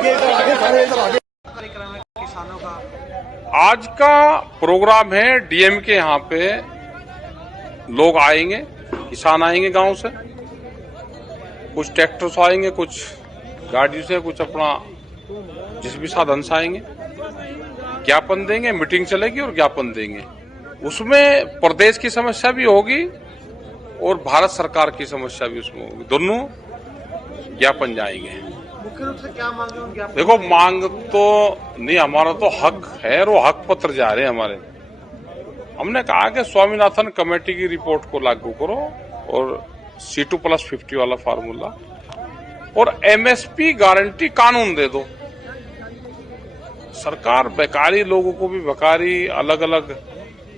कार्यक्रम है किसानों का। आज का प्रोग्राम है डीएम के यहाँ पे लोग आएंगे, किसान आएंगे गांव से, कुछ ट्रैक्टर से आएंगे, कुछ गाड़ी से, कुछ अपना जिस भी साधन से आएंगे, ज्ञापन देंगे, मीटिंग चलेगी और ज्ञापन देंगे। उसमें प्रदेश की समस्या भी होगी और भारत सरकार की समस्या भी उसमें होगी, दोनों ज्ञापन जाएंगे। मुख्य रूप से क्या मांगे उन ज्ञापन? देखो, मांग तो नहीं, हमारा तो हक है और वो हक पत्र जा रहे हैं हमारे। हमने कहा कि स्वामीनाथन कमेटी की रिपोर्ट को लागू करो और C2+50 वाला फार्मूला और MSP गारंटी कानून दे दो। सरकार बेकारी लोगों को भी बेकारी अलग अलग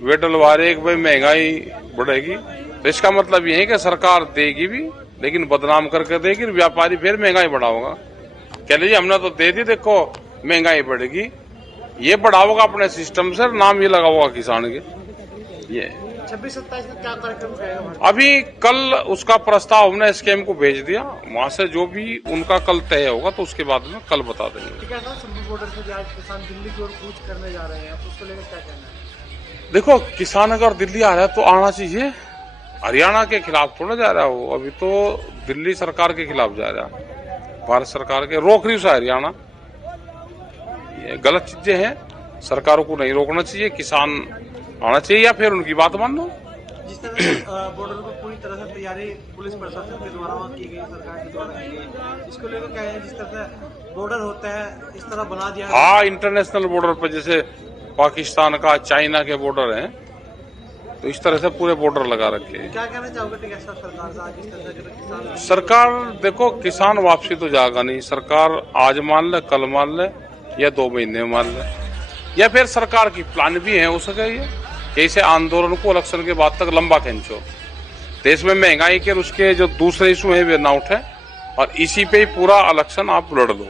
वे डलवा रहे, भाई महंगाई बढ़ेगी, तो इसका मतलब ये है कि सरकार देगी भी लेकिन बदनाम करके देगी, व्यापारी फिर महंगाई बढ़ाओगा। कह लीजिए हमने तो दे दी, देखो महंगाई बढ़ेगी, ये बढ़ाओगा अपने सिस्टम से, नाम ये लगाओगा किसान के। ये 26-27 में क्या कार्यक्रम रहेगा? अभी कल उसका प्रस्ताव हमने स्कीम को भेज दिया, वहां से जो भी उनका कल तय होगा तो उसके बाद में कल बता देंगे। क्या था, संभव बॉर्डर से आज किसान दिल्ली की ओर कूच करने जा रहे हैं, उसको लेकर क्या कहना है? देखो, किसान अगर दिल्ली आ रहा है तो आना चाहिए, हरियाणा के खिलाफ थोड़ा जा रहा हो, अभी तो दिल्ली सरकार के खिलाफ जा रहा है, भारत सरकार के रोक रही है हरियाणा। ये गलत चीजें हैं, सरकारों को नहीं रोकना चाहिए, किसान आना चाहिए या फिर उनकी बात मान लो। जिस तरह बॉर्डर को पूरी तरह से तैयारी पुलिस प्रशासन के द्वारा की गई, सरकार के द्वारा की गई, इसको लेकर क्या है? जिस तरह से बॉर्डर होता है इस तरह बना दिया। हाँ, इंटरनेशनल बॉर्डर पर जैसे पाकिस्तान का, चाइना के बॉर्डर हैं, तो इस तरह से पूरे बॉर्डर लगा रखे हैं। क्या कहना चाहोगे सरकार का जिस तरह से किसान? सरकार देखो, किसान वापसी तो जाएगा नहीं, सरकार आज मान ले, कल मान ले या 2 महीने में मान ले, या फिर सरकार की प्लान भी है हो सके ये कि इसे आंदोलन को इलेक्शन के बाद तक लंबा खींचो, देश में महंगाई के उसके जो दूसरे इशू है वे ना उठे और इसी पे ही पूरा इलेक्शन आप लड़ लो।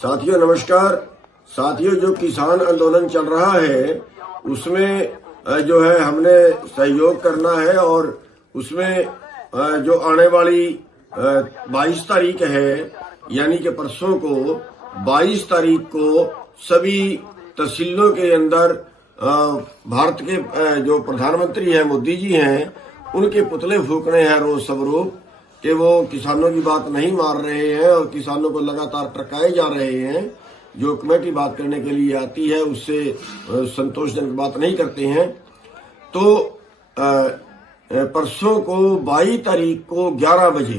साथियों नमस्कार। साथियों, जो किसान आंदोलन चल रहा है उसमें जो है हमने सहयोग करना है और उसमें जो आने वाली 22 तारीख है, यानी कि परसों को 22 तारीख को सभी तहसीलों के अंदर भारत के जो प्रधानमंत्री हैं मोदी जी हैं, उनके पुतले फूकने हैं रोज स्वरूप कि वो किसानों की बात नहीं मान रहे हैं और किसानों को लगातार टरकाए जा रहे हैं। जो कमेटी बात करने के लिए आती है उससे संतोषजनक बात नहीं करते हैं। तो परसों को 22 तारीख को 11 बजे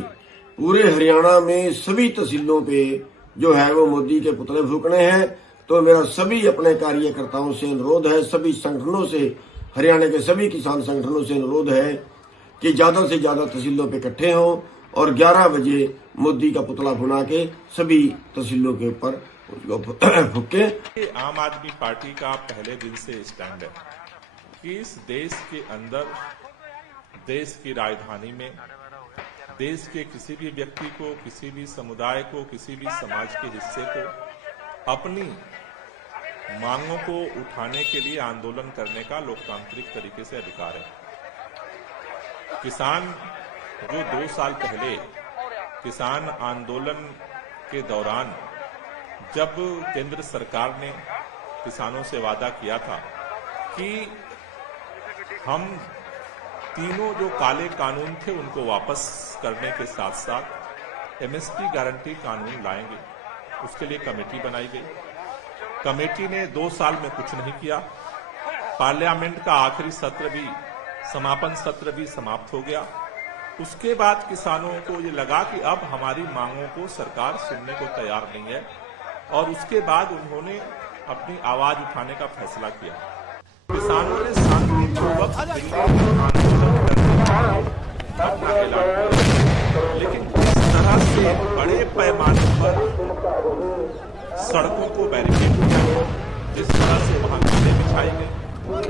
पूरे हरियाणा में सभी तहसीलों पे जो है वो मोदी के पुतले फूकने हैं। तो मेरा सभी अपने कार्यकर्ताओं से अनुरोध है, सभी संगठनों से, हरियाणा के सभी किसान संगठनों से अनुरोध है कि ज्यादा से ज्यादा तहसीलों पे इकट्ठे हों और 11 बजे मोदी का पुतला फुना के सभी तहसीलों के ऊपर फूके। आम आदमी पार्टी का पहले दिन से स्टैंड है कि इस देश के अंदर, देश की राजधानी में, देश के किसी भी व्यक्ति को, किसी भी समुदाय को, किसी भी समाज के हिस्से को अपनी मांगों को उठाने के लिए आंदोलन करने का लोकतांत्रिक तरीके से अधिकार है। किसान जो 2 साल पहले किसान आंदोलन के दौरान जब केंद्र सरकार ने किसानों से वादा किया था कि हम तीनों जो काले कानून थे उनको वापस करने के साथ साथ MSP गारंटी कानून लाएंगे, उसके लिए कमेटी बनाई गई। कमेटी ने 2 साल में कुछ नहीं किया। पार्लियामेंट का आखिरी सत्र भी, समापन सत्र भी समाप्त हो गया उसके बाद किसानों को ये लगा कि अब हमारी मांगों को सरकार सुनने को तैयार नहीं है और उसके बाद उन्होंने अपनी आवाज उठाने का फैसला किया। किसानों ने शांतिपूर्वक आंदोलन करने अपना ऐलान किया, लेकिन जिस तरह से बड़े पैमाने पर सड़कों को बैरिकेड किया गया, जिस तरह से वहां कीड़े बिछाई गई,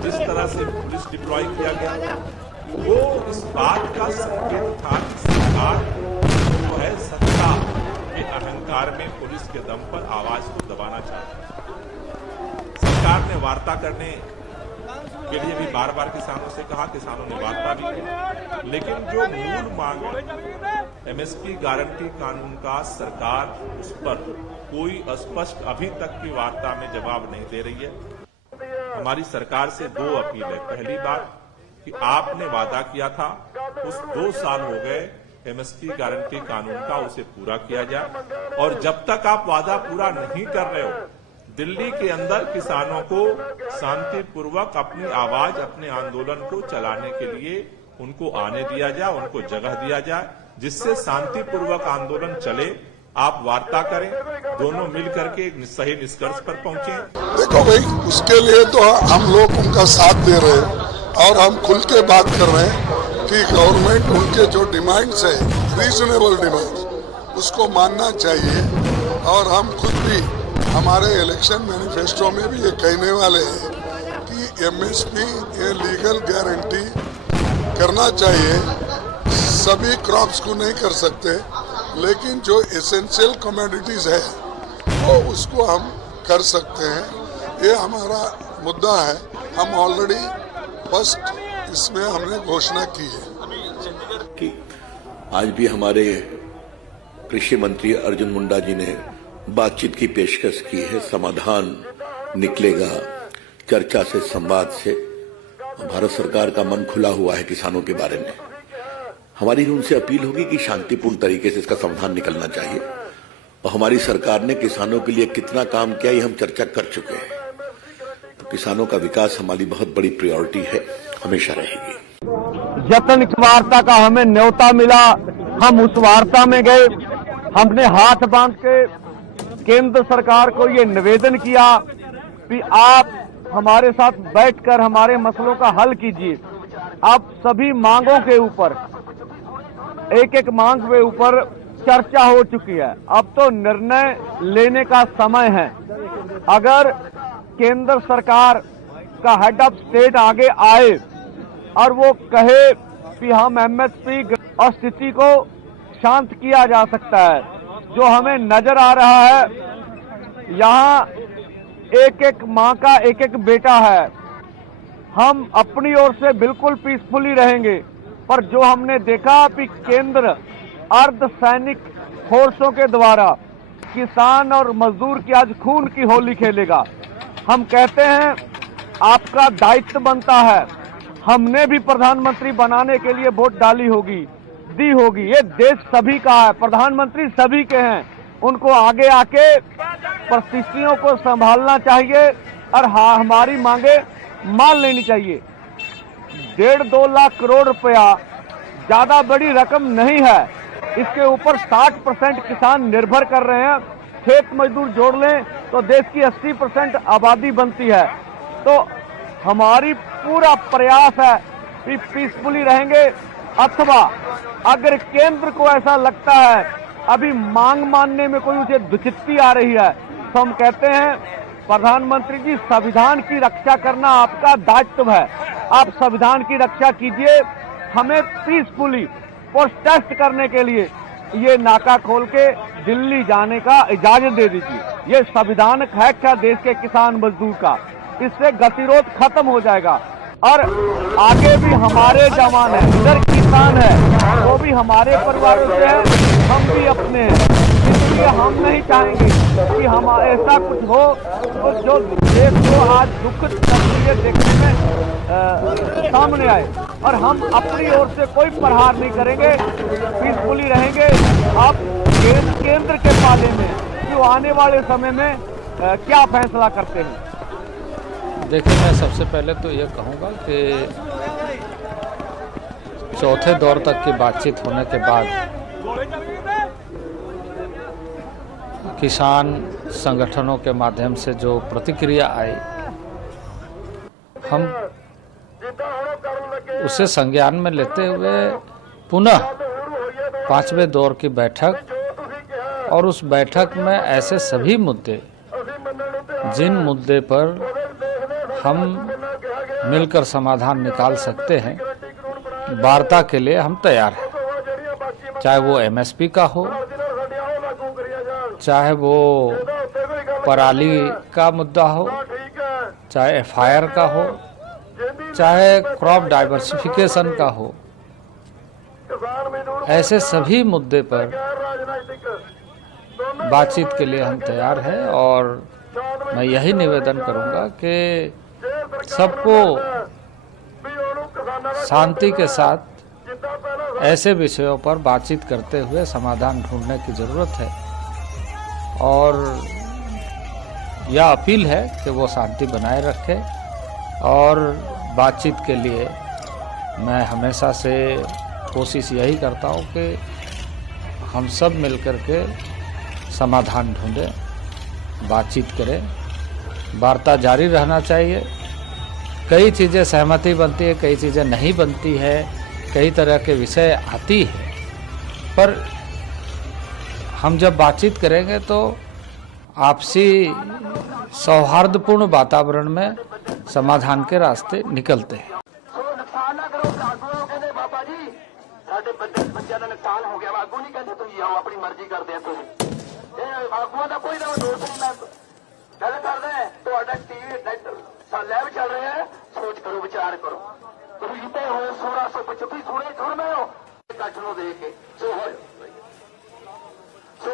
जिस तरह से पुलिस डिप्लॉय किया गया, वो इस बात का संकेत था कि सरकार जो है सत्ता के अहंकार में पुलिस के दम पर आवाज को दबाना चाहती। सरकार ने वार्ता करने के लिए भी बार बार किसानों से कहा, किसानों ने वार्ता भी की, लेकिन जो मूल मांग एमएसपी गारंटी कानून का सरकार उस पर कोई स्पष्ट अभी तक की वार्ता में जवाब नहीं दे रही है। हमारी सरकार से दो अपील है। पहली बात कि आपने वादा किया था, उस 2 साल हो गए एमएसपी गारंटी कानून का, उसे पूरा किया जाए। और जब तक आप वादा पूरा नहीं कर रहे हो, दिल्ली के अंदर किसानों को शांतिपूर्वक अपनी आवाज, अपने आंदोलन को चलाने के लिए उनको आने दिया जाए, उनको जगह दिया जाए, जिससे शांतिपूर्वक आंदोलन चले। आप वार्ता करें, दोनों मिल करके एक सही निष्कर्ष पर पहुंचे। देखो भाई, उसके लिए तो हम लोग उनका साथ दे रहे हैं और हम खुल के बात कर रहे हैं कि गवर्नमेंट उनके जो डिमांड्स है, रीजनेबल डिमांड्स, उसको मानना चाहिए। और हम खुद भी हमारे इलेक्शन मैनिफेस्टो में भी ये कहने वाले हैं कि एमएसपी ये लीगल गारंटी करना चाहिए। सभी क्रॉप्स को नहीं कर सकते, लेकिन जो एसेंशियल कमोडिटीज है वो उसको हम कर सकते हैं। ये हमारा मुद्दा है। हम ऑलरेडी फर्स्ट इसमें हमने घोषणा की है कि आज भी हमारे कृषि मंत्री अर्जुन मुंडा जी ने बातचीत की पेशकश की है। समाधान निकलेगा चर्चा से, संवाद से। भारत सरकार का मन खुला हुआ है किसानों के बारे में। हमारी उनसे अपील होगी कि शांतिपूर्ण तरीके से इसका समाधान निकलना चाहिए। और हमारी सरकार ने किसानों के लिए कितना काम किया, ये हम चर्चा कर चुके हैं। तो किसानों का विकास हमारी बहुत बड़ी प्रायोरिटी है, हमेशा रहेगी। जतन की वार्ता का हमें न्योता मिला, हम उस वार्ता में गए। हमने हाथ बांध के केंद्र सरकार को ये निवेदन किया कि आप हमारे साथ बैठकर हमारे मसलों का हल कीजिए। अब सभी मांगों के ऊपर, एक एक मांग के ऊपर चर्चा हो चुकी है। अब तो निर्णय लेने का समय है। अगर केंद्र सरकार का हेड ऑफ स्टेट आगे आए और वो कहे कि हम एमएसपी और स्थिति को शांत किया जा सकता है, जो हमें नजर आ रहा है, यहाँ एक एक माँ का एक एक बेटा है। हम अपनी ओर से बिल्कुल पीसफुली रहेंगे, पर जो हमने देखा कि केंद्र अर्धसैनिक फोर्सों के द्वारा किसान और मजदूर की आज खून की होली खेलेगा। हम कहते हैं आपका दायित्व बनता है। हमने भी प्रधानमंत्री बनाने के लिए वोट डाली होगी, दी होगी। ये देश सभी का है, प्रधानमंत्री सभी के हैं। उनको आगे आके परिस्थितियों को संभालना चाहिए और हमारी मांगे मान लेनी चाहिए। 1.5-2 लाख करोड़ रुपया ज्यादा बड़ी रकम नहीं है। इसके ऊपर 60% किसान निर्भर कर रहे हैं। खेत मजदूर जोड़ लें तो देश की 80% आबादी बनती है। तो हमारी पूरा प्रयास है कि पीसफुली रहेंगे, अथवा अगर केंद्र को ऐसा लगता है अभी मांग मानने में कोई उसे दुचित्ती आ रही है, तो हम कहते हैं प्रधानमंत्री जी, संविधान की रक्षा करना आपका दायित्व है। आप संविधान की रक्षा कीजिए। हमें पीसफुली प्रोटेस्ट करने के लिए ये नाका खोल के दिल्ली जाने का इजाजत दे दीजिए। ये संविधानिक हक है देश के किसान मजदूर का। इससे गतिरोध खत्म हो जाएगा और आगे भी हमारे जवान है, इधर किसान है, वो भी हमारे परिवारों से है, हम भी अपने हैं। इसलिए हम नहीं चाहेंगे कि हम ऐसा कुछ हो तो जो देश को आज दुखद तस्वीरें देखने में सामने आए। और हम अपनी ओर से कोई प्रहार नहीं करेंगे, पीसफुली रहेंगे। आप केंद्र के पाले में जो आने वाले समय में क्या फैसला करते हैं? देखिए, मैं सबसे पहले तो ये कहूँगा कि चौथे दौर तक की बातचीत होने के बाद किसान संगठनों के माध्यम से जो प्रतिक्रिया आई, हम उसे संज्ञान में लेते हुए पुनः 5वें दौर की बैठक और उस बैठक में ऐसे सभी मुद्दे जिन मुद्दे पर हम मिलकर समाधान निकाल सकते हैं, वार्ता के लिए हम तैयार हैं। चाहे वो एमएसपी का हो, चाहे वो पराली का मुद्दा हो, चाहे एफआईआर का हो, चाहे क्रॉप डाइवर्सिफिकेशन का हो, ऐसे सभी मुद्दे पर बातचीत के लिए हम तैयार हैं। और मैं यही निवेदन करूंगा कि सबको शांति के साथ ऐसे विषयों पर बातचीत करते हुए समाधान ढूंढने की जरूरत है। और यह अपील है कि वो शांति बनाए रखे। और बातचीत के लिए मैं हमेशा से कोशिश यही करता हूँ कि हम सब मिलकर के समाधान ढूंढें, बातचीत करें, वार्ता जारी रहना चाहिए। कई चीज़ें सहमति बनती है, कई चीज़ें नहीं बनती है, कई तरह के विषय आती है, पर हम जब बातचीत करेंगे तो आपसी सौहार्दपूर्ण वातावरण में समाधान के रास्ते निकलते हैं।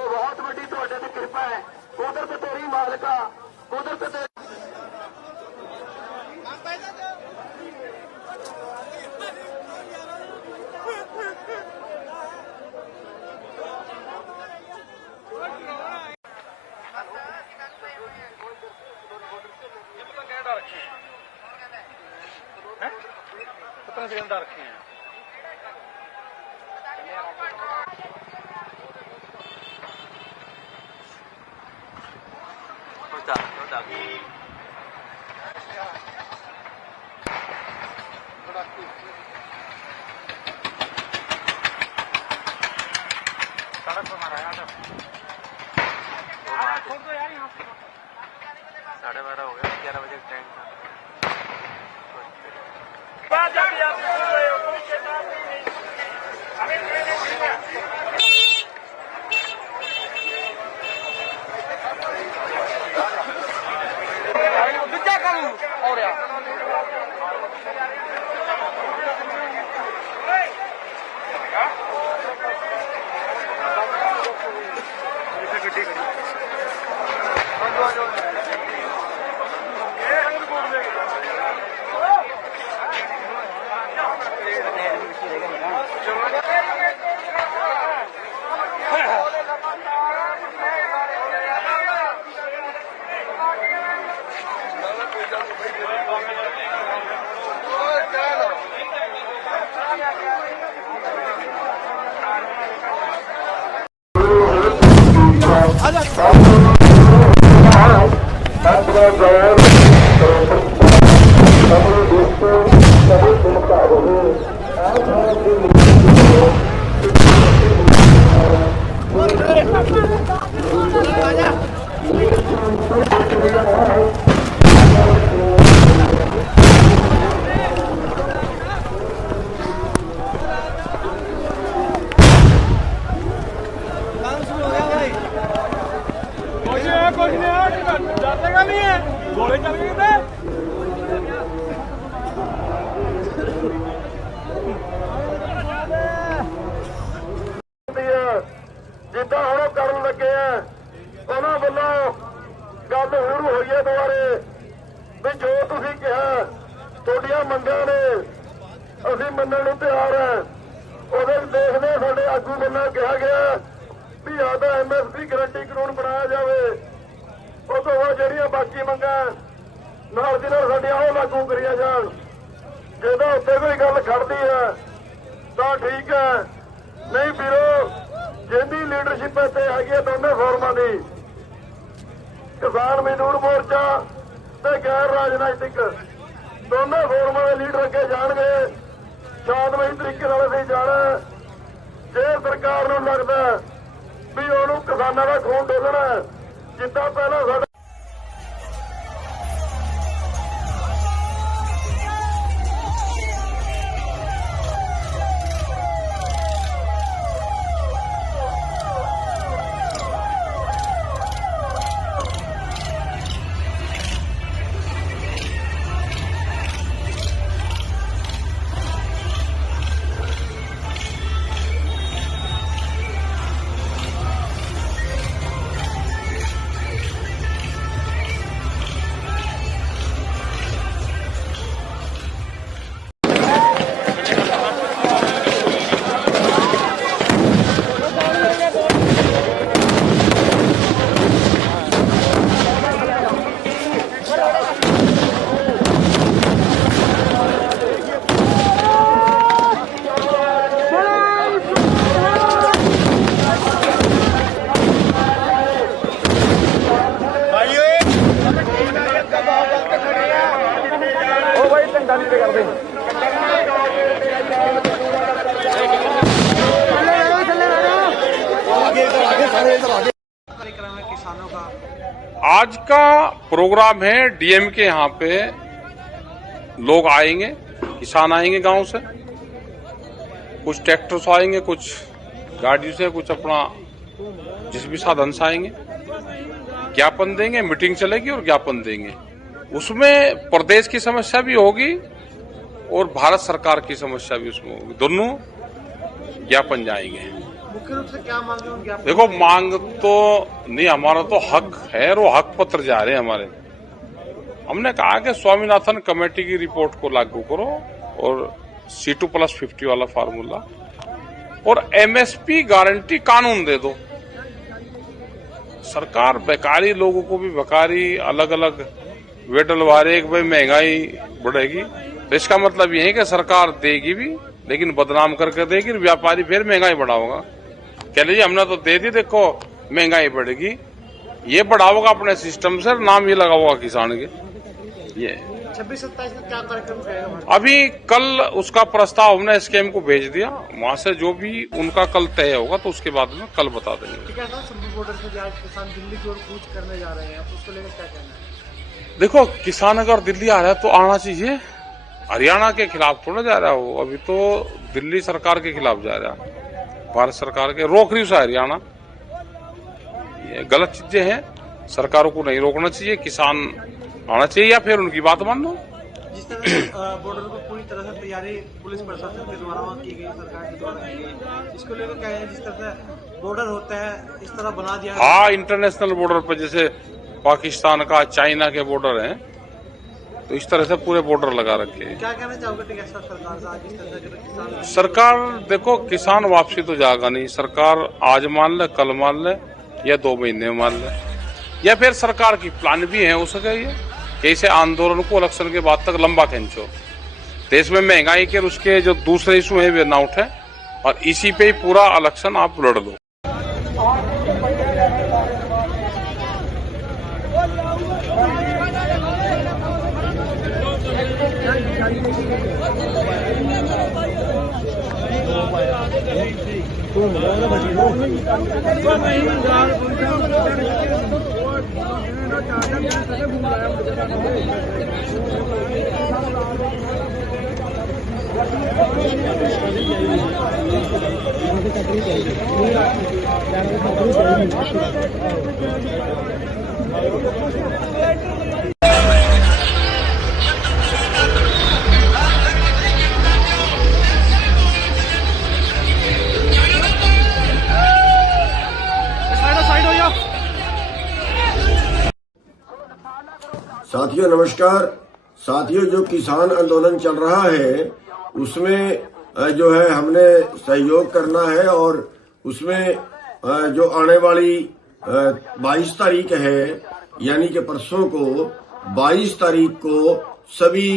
बहुत बड़ी तो कृपा है, कुदरत तेरी मालिका, कुदरत तेरी कितने सिलेंडर रखे हैं? सड़क पर मारा यार, 12:30 हो गया, 11 बजे टाइम था। जिदा हम करन लगे हैं उन्होंने वालों गल शुरू हुई है दोबारे भी जो तुसीं कहा तुहाडियां मंगां ने असीं मन्नण नूं तैयार हैं। उहदे देखदे साडे आगू वल्लों कहा गया भी आदा MSP गारंटी कानून बनाया जाए, उस तो बाद जिहड़ियां बाकी मंगां नाल दी नाल साडीआं ओह लागू करिया जाण। जिहदा उत्ते कोई गल खड़दी है ਤਾਂ ਠੀਕ ਹੈ, ਨਹੀਂ ਵੀਰੋ ਜਿਹਦੀ ਲੀਡਰਸ਼ਿਪ ਇੱਥੇ ਹੈਗੀ ਹੈ ਦੋਨੇ ਫੋਰਮਾਂ ਦੀ, ਕਿਸਾਨ ਮਜ਼ਦੂਰ ਮੋਰਚਾ ਤੇ ਗੈਰ ਰਾਜਨੀਤਿਕ ਦੋਨੇ ਫੋਰਮਾਂ ਦੇ ਲੀਡਰ ਅੱਗੇ ਜਾਣਗੇ। ਸ਼ਾਂਤਮਈ ਤਰੀਕੇ ਨਾਲ ਅਸੀਂ ਜਾਣਾ। ਜੇ ਸਰਕਾਰ ਨੂੰ ਲੱਗਦਾ ਵੀ ਉਹਨੂੰ ਕਿਸਾਨਾਂ ਦਾ ਖੂਨ ਡੋਲਣਾ ਜਿੱਦਾਂ ਪਹਿਲਾਂ ਸਾਡਾ कार्यक्रम है किसानों का। आज का प्रोग्राम है डीएम के यहाँ पे लोग आएंगे, किसान आएंगे गांव से, कुछ ट्रैक्टर से आएंगे, कुछ गाड़ी से, कुछ अपना जिस भी साधन से आएंगे, ज्ञापन देंगे, मीटिंग चलेगी और ज्ञापन देंगे। उसमें प्रदेश की समस्या भी होगी और भारत सरकार की समस्या भी उसमें होगी, दोनों ज्ञापन जाएंगे। मुख्य रूप से क्या मांगे होंगे आप? देखो मांग तो नहीं, हमारा तो हक है और वो हक पत्र जा रहे हैं हमारे। हमने कहा कि स्वामीनाथन कमेटी की रिपोर्ट को लागू करो और C2+50 वाला फार्मूला और MSP गारंटी कानून दे दो। सरकार बेकारी लोगों को भी बेकारी अलग अलग वे डलवा रहे कि भाई महंगाई बढ़ेगी, तो इसका मतलब ये है कि सरकार देगी भी लेकिन बदनाम करके देगी, व्यापारी फिर महंगाई बढ़ाओगा। कह लीजिए हमने तो दे दी, देखो महंगाई बढ़ेगी, ये बढ़ाओगा अपने सिस्टम से, नाम ये लगाओगा किसान के। ये 26-27 में क्या कार्यक्रम रहेगा? अभी कल उसका प्रस्ताव हमने स्कीम को भेज दिया, वहां से जो भी उनका कल तय होगा तो उसके बाद में कल बता देंगे। क्या था संभल बॉर्डर से आज किसान दिल्ली की ओर कूच करने जा रहे हैं, उसको लेकर क्या कहना है? देखो किसान अगर दिल्ली आ रहा है तो आना चाहिए, हरियाणा के खिलाफ थोड़ा जा रहा है वो, अभी तो दिल्ली सरकार के खिलाफ जा रहा है, भारत सरकार के रोक रही है हरियाणा। ये गलत चीजें हैं, सरकारों को नहीं रोकना चाहिए, किसान आना चाहिए या फिर उनकी बात मान लो। जिस तरह बॉर्डर को पूरी तरह से तैयारी पुलिस प्रशासन के द्वारा की गई, सरकार के द्वारा की गई, इसको लेकर क्या है? जिस तरह से बॉर्डर होता है इस तरह बना दिया। हाँ, इंटरनेशनल बॉर्डर पर जैसे पाकिस्तान का, चाइना के बॉर्डर हैं, तो इस तरह से पूरे बॉर्डर लगा रखे हैं। क्या कहना चाहोगे सरकार से आज इस तरह से किसान? सरकार देखो किसान वापसी तो जाएगा नहीं, सरकार आज मान ले, कल मान ले या 2 महीने में मान ले, या फिर सरकार की प्लान भी है हो सके ये कि इसे आंदोलन को इलेक्शन के बाद तक लंबा खींचो, देश में महंगाई के उसके जो दूसरे इशू है वे ना उठे और इसी पे ही पूरा इलेक्शन आप लड़ लो। साथियों नमस्कार। साथियों, जो किसान आंदोलन चल रहा है उसमें जो है हमने सहयोग करना है और उसमें जो आने वाली 22 तारीख है यानी कि परसों को 22 तारीख को सभी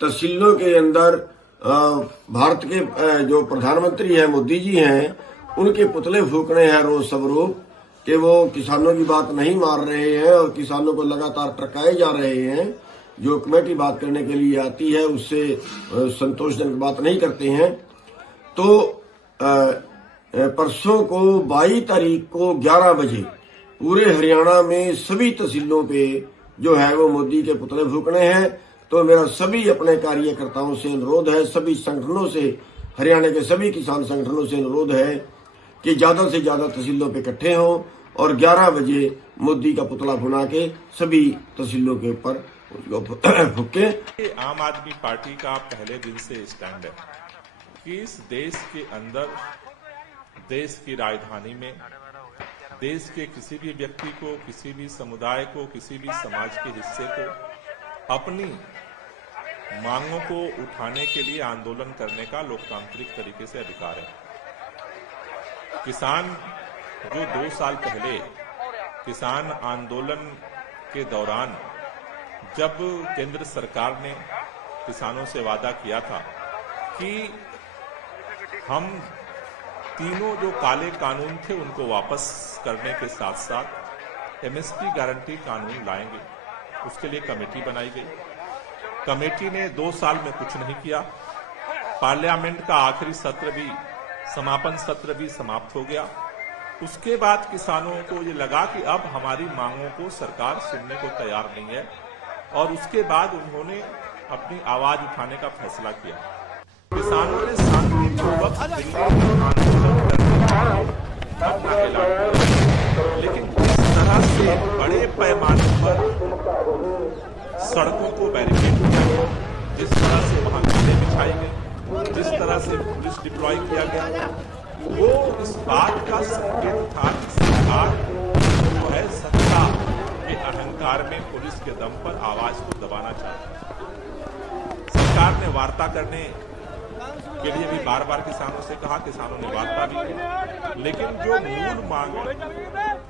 तहसीलों के अंदर भारत के जो प्रधानमंत्री है मोदी जी हैं, उनके पुतले फूकने हैं रोज स्वरूप कि वो किसानों की बात नहीं मान रहे हैं और किसानों को लगातार टरकाए जा रहे हैं। जो कमेटी बात करने के लिए आती है उससे संतोषजनक बात नहीं करते हैं। तो परसों को 22 तारीख को 11 बजे पूरे हरियाणा में सभी तहसीलों पे जो है वो मोदी के पुतले फूकने हैं। तो मेरा सभी अपने कार्यकर्ताओं से अनुरोध है, सभी संगठनों से, हरियाणा के सभी किसान संगठनों से अनुरोध है कि ज्यादा से ज्यादा तहसीलों पे इकट्ठे हों और 11 बजे मोदी का पुतला फुना के सभी तहसीलों के ऊपर उसको फूके। आम आदमी पार्टी का पहले दिन से स्टैंड है कि इस देश के अंदर, देश की राजधानी में, देश के किसी भी व्यक्ति को, किसी भी समुदाय को, किसी भी समाज के हिस्से को अपनी मांगों को उठाने के लिए आंदोलन करने का लोकतांत्रिक तरीके से अधिकार है। किसान जो 2 साल पहले किसान आंदोलन के दौरान जब केंद्र सरकार ने किसानों से वादा किया था कि हम तीनों जो काले कानून थे उनको वापस करने के साथ साथ एमएसपी गारंटी कानून लाएंगे, उसके लिए कमेटी बनाई गई। कमेटी ने 2 साल में कुछ नहीं किया। पार्लियामेंट का आखिरी सत्र भी, समापन सत्र भी समाप्त हो गया। उसके बाद किसानों को ये लगा कि अब हमारी मांगों को सरकार सुनने को तैयार नहीं है और उसके बाद उन्होंने अपनी आवाज उठाने का फैसला किया। किसानों ने शांतिपूर्वक दिल्ली में आंदोलन करने का अपना ऐलान किया, लेकिन जिस तरह से बड़े पैमाने पर सड़कों को बैरिकेड किया गया, जिस तरह से वहां कीलें बिछाई गई, जिस तरह से पुलिस डिप्लॉय किया गया, वो इस बात का संकेत था कि सरकार जो है सत्ता के अहंकार में पुलिस के दम पर आवाज को दबाना चाहती है। सरकार ने वार्ता करने के लिए भी बार बार किसानों से कहा, किसानों ने वार्ता भी की, लेकिन जो मूल मांग है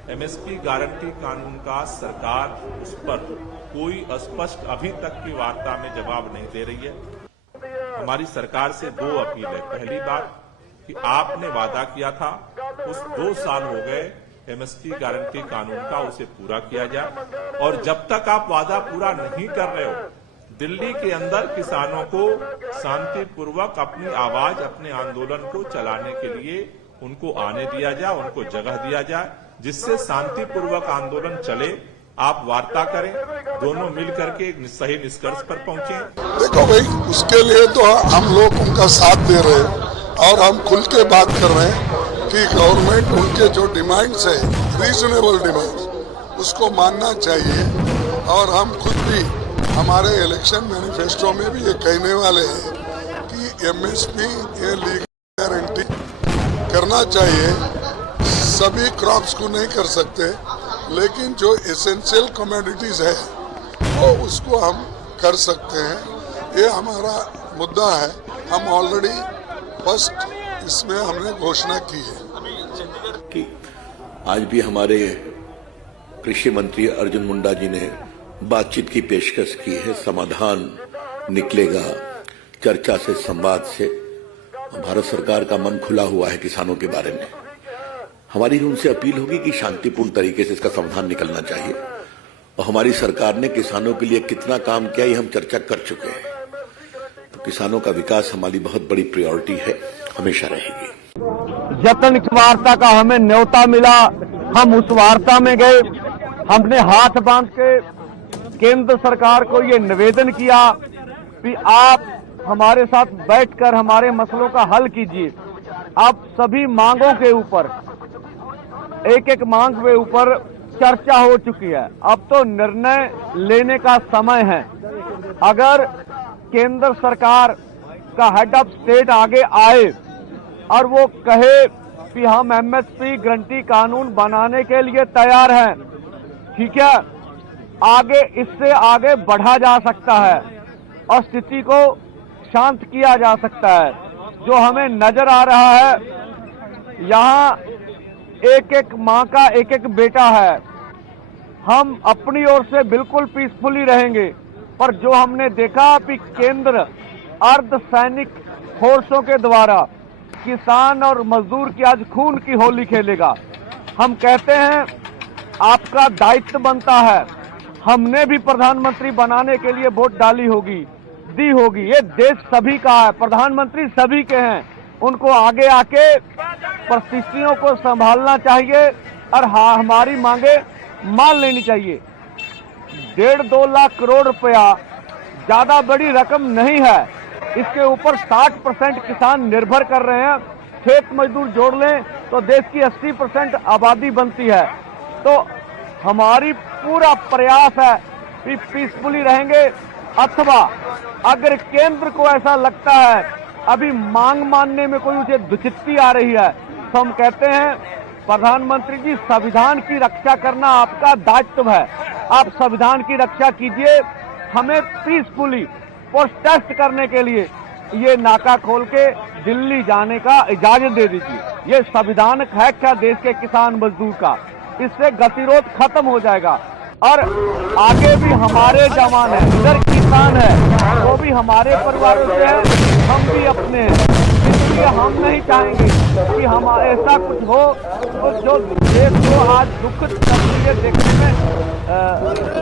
एमएसपी गारंटी कानून का, सरकार उस पर कोई स्पष्ट अभी तक की वार्ता में जवाब नहीं दे रही है। हमारी सरकार से 2 अपील है। पहली बात कि आपने वादा किया था, उस 2 साल हो गए, एमएसपी गारंटी कानून का उसे पूरा किया जाए और जब तक आप वादा पूरा नहीं कर रहे हो, दिल्ली के अंदर किसानों को शांतिपूर्वक अपनी आवाज, अपने आंदोलन को चलाने के लिए उनको आने दिया जाए, उनको जगह दिया जाए, जिससे शांतिपूर्वक आंदोलन चले। आप वार्ता करें, दोनों मिलकर के एक सही निष्कर्ष पर पहुंचे। देखो भाई, उसके लिए तो हम लोग उनका साथ दे रहे हैं और हम खुल के बात कर रहे हैं कि गवर्नमेंट उनके जो डिमांड्स है, रीजनेबल डिमांड्स, उसको मानना चाहिए। और हम खुद भी हमारे इलेक्शन मैनिफेस्टो में भी ये कहने वाले हैं कि एमएसपी ये लीगल गारंटी करना चाहिए। सभी क्रॉप्स को नहीं कर सकते, लेकिन जो एसेंशियल कमोडिटीज है वो उसको हम कर सकते हैं। ये हमारा मुद्दा है। हम ऑलरेडी फर्स्ट इसमें हमने घोषणा की है कि आज भी हमारे कृषि मंत्री अर्जुन मुंडा जी ने बातचीत की पेशकश की है। समाधान निकलेगा चर्चा से, संवाद से। भारत सरकार का मन खुला हुआ है किसानों के बारे में। हमारी उनसे अपील होगी कि शांतिपूर्ण तरीके से इसका समाधान निकलना चाहिए। और हमारी सरकार ने किसानों के लिए कितना काम किया ये हम चर्चा कर चुके हैं। तो किसानों का विकास हमारी बहुत बड़ी प्रायोरिटी है, हमेशा रहेगी। जतन की वार्ता का हमें न्योता मिला, हम उस वार्ता में गए। हमने हाथ बांध के केंद्र सरकार को ये निवेदन किया कि आप हमारे साथ बैठकर हमारे मसलों का हल कीजिए। अब सभी मांगों के ऊपर, एक एक मांग के ऊपर चर्चा हो चुकी है। अब तो निर्णय लेने का समय है। अगर केंद्र सरकार का हेड ऑफ स्टेट आगे आए और वो कहे कि हम एमएसपी गारंटी कानून बनाने के लिए तैयार हैं, ठीक है, आगे इससे आगे बढ़ा जा सकता है और स्थिति को शांत किया जा सकता है। जो हमें नजर आ रहा है, यहाँ एक एक माँ का एक एक बेटा है। हम अपनी ओर से बिल्कुल पीसफुली रहेंगे, पर जो हमने देखा कि केंद्र अर्धसैनिक फोर्सों के द्वारा किसान और मजदूर की आज खून की होली खेलेगा। हम कहते हैं आपका दायित्व बनता है, हमने भी प्रधानमंत्री बनाने के लिए वोट डाली होगी, दी होगी। ये देश सभी का है, प्रधानमंत्री सभी के हैं, उनको आगे आके परिस्थितियों को संभालना चाहिए और हमारी मांगे मान लेनी चाहिए। 1.5-2 लाख करोड़ रुपया ज्यादा बड़ी रकम नहीं है। इसके ऊपर 60% किसान निर्भर कर रहे हैं। खेत मजदूर जोड़ लें तो देश की 80% आबादी बनती है। तो हमारी पूरा प्रयास है कि पीसफुली रहेंगे, अथवा अगर केंद्र को ऐसा लगता है अभी मांग मानने में कोई उसे दुचित्ती आ रही है, तो हम कहते हैं प्रधानमंत्री जी, संविधान की रक्षा करना आपका दायित्व है। आप संविधान की रक्षा कीजिए, हमें पीसफुली प्रोटेस्ट करने के लिए ये नाका खोल के दिल्ली जाने का इजाजत दे दीजिए। ये संविधान है क्या देश के किसान मजदूर का, इससे गतिरोध खत्म हो जाएगा। और आगे भी हमारे जवान है, इधर किसान है, वो भी हमारे परिवारों से है, हम भी अपने हैं। इसलिए हम नहीं चाहेंगे कि हम ऐसा कुछ हो तो जो देश को आज दुखद तस्वीरें देखने में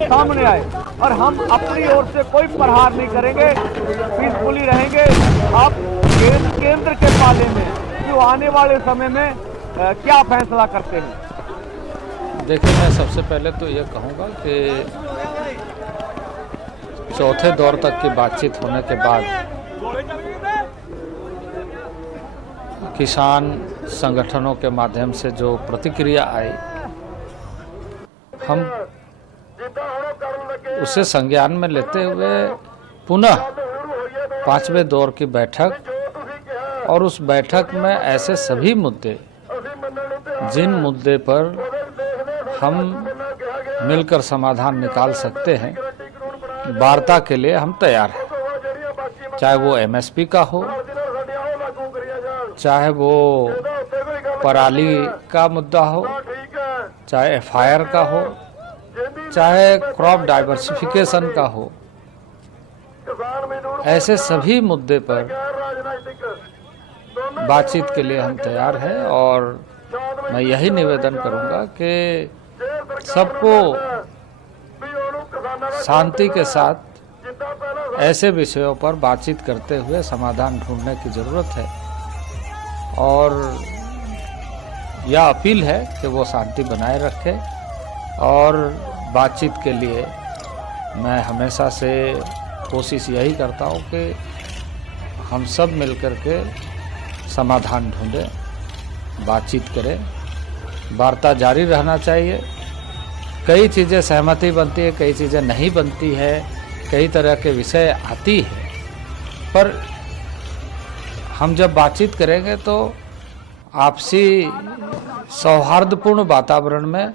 सामने आए। और हम अपनी ओर से कोई प्रहार नहीं करेंगे, पीसफुली रहेंगे। आप केंद्र के पाले में जो आने वाले समय में क्या फैसला करते हैं? देखिए, मैं सबसे पहले तो ये कहूँगा कि चौथे दौर तक की बातचीत होने के बाद किसान संगठनों के माध्यम से जो प्रतिक्रिया आई, हम उसे संज्ञान में लेते हुए पुनः 5वें दौर की बैठक, और उस बैठक में ऐसे सभी मुद्दे जिन मुद्दे पर हम मिलकर समाधान निकाल सकते हैं, वार्ता के लिए हम तैयार हैं। चाहे वो एमएसपी का हो, चाहे वो पराली का मुद्दा हो, चाहे एफआईआर का हो, चाहे क्रॉप डाइवर्सिफिकेशन का हो, ऐसे सभी मुद्दे पर बातचीत के लिए हम तैयार हैं। और मैं यही निवेदन करूंगा कि सबको शांति के साथ ऐसे विषयों पर बातचीत करते हुए समाधान ढूंढने की जरूरत है। और यह अपील है कि वो शांति बनाए रखे। और बातचीत के लिए मैं हमेशा से कोशिश यही करता हूँ कि हम सब मिलकर के समाधान ढूंढें, बातचीत करें, वार्ता जारी रहना चाहिए। कई चीज़ें सहमति बनती है, कई चीज़ें नहीं बनती है, कई तरह के विषय आती है, पर हम जब बातचीत करेंगे तो आपसी सौहार्दपूर्ण वातावरण में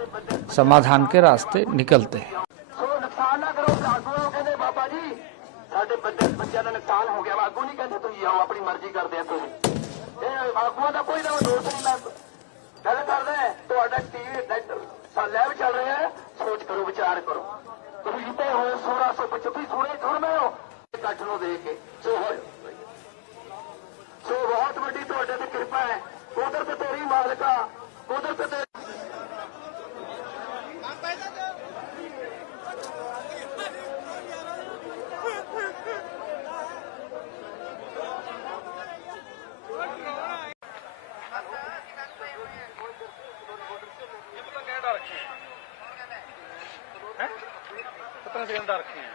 समाधान के रास्ते निकलते हैं। ਸਾਡੇ ਬੱਚਿਆਂ ਦਾ ਨੁਕਸਾਨ ਹੋ ਗਿਆ ਵਾ, ਅੱਗੋਂ ਨਹੀਂ ਕਹਿੰਦੇ ਤੁਸੀਂ ਆਓ ਆਪਣੀ ਮਰਜ਼ੀ ਕਰਦੇ ਆ। ਤੁਸੀਂ ਇਹ ਆਗੂਆਂ ਦਾ ਕੋਈ ਨਾ ਦੋਸ਼ ਨਹੀਂ। ਮੈਂ ਗੱਲ ਕਰਦਾ ਤੁਹਾਡਾ ਟੀਵੀ ਲਾਈਵ ਚੱਲ ਰਿਹਾ ਹੈ, ਸੋਚ ਕਰੋ, ਵਿਚਾਰ ਕਰੋ। ਤੁਸੀਂ ਜਿੱਤੇ ਹੋਏ 1600 25 ਸੁਣ ਮੈਂ ਹੋ ਇਕੱਠ ਨੂੰ ਦੇਖ ਕੇ ਸੋ ਬਹੁਤ ਵੱਡੀ ਤੁਹਾਡੇ ਤੇ ਕਿਰਪਾ ਹੈ। ਕੁਦਰਤ ਤੇਰੀ ਮਾਲਕਾ, ਕੁਦਰਤ ਤੇ कितना सिलेंडर रखे हैं?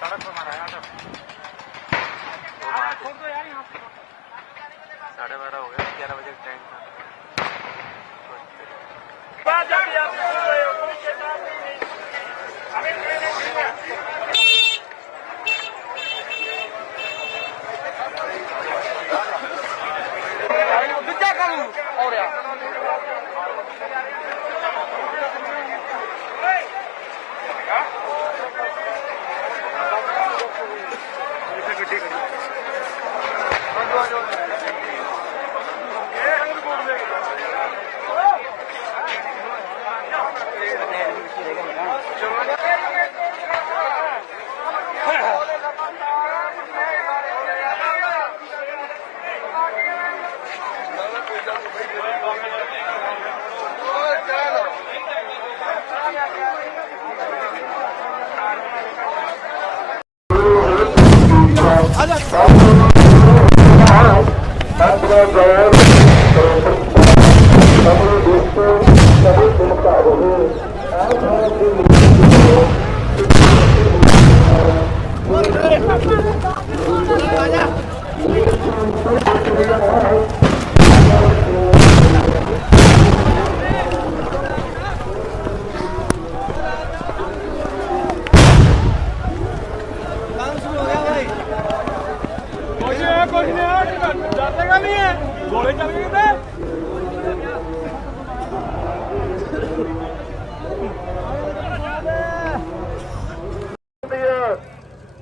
सड़क पर मारा यार, 12:30 हो गया, 11 बजे का टाइम था।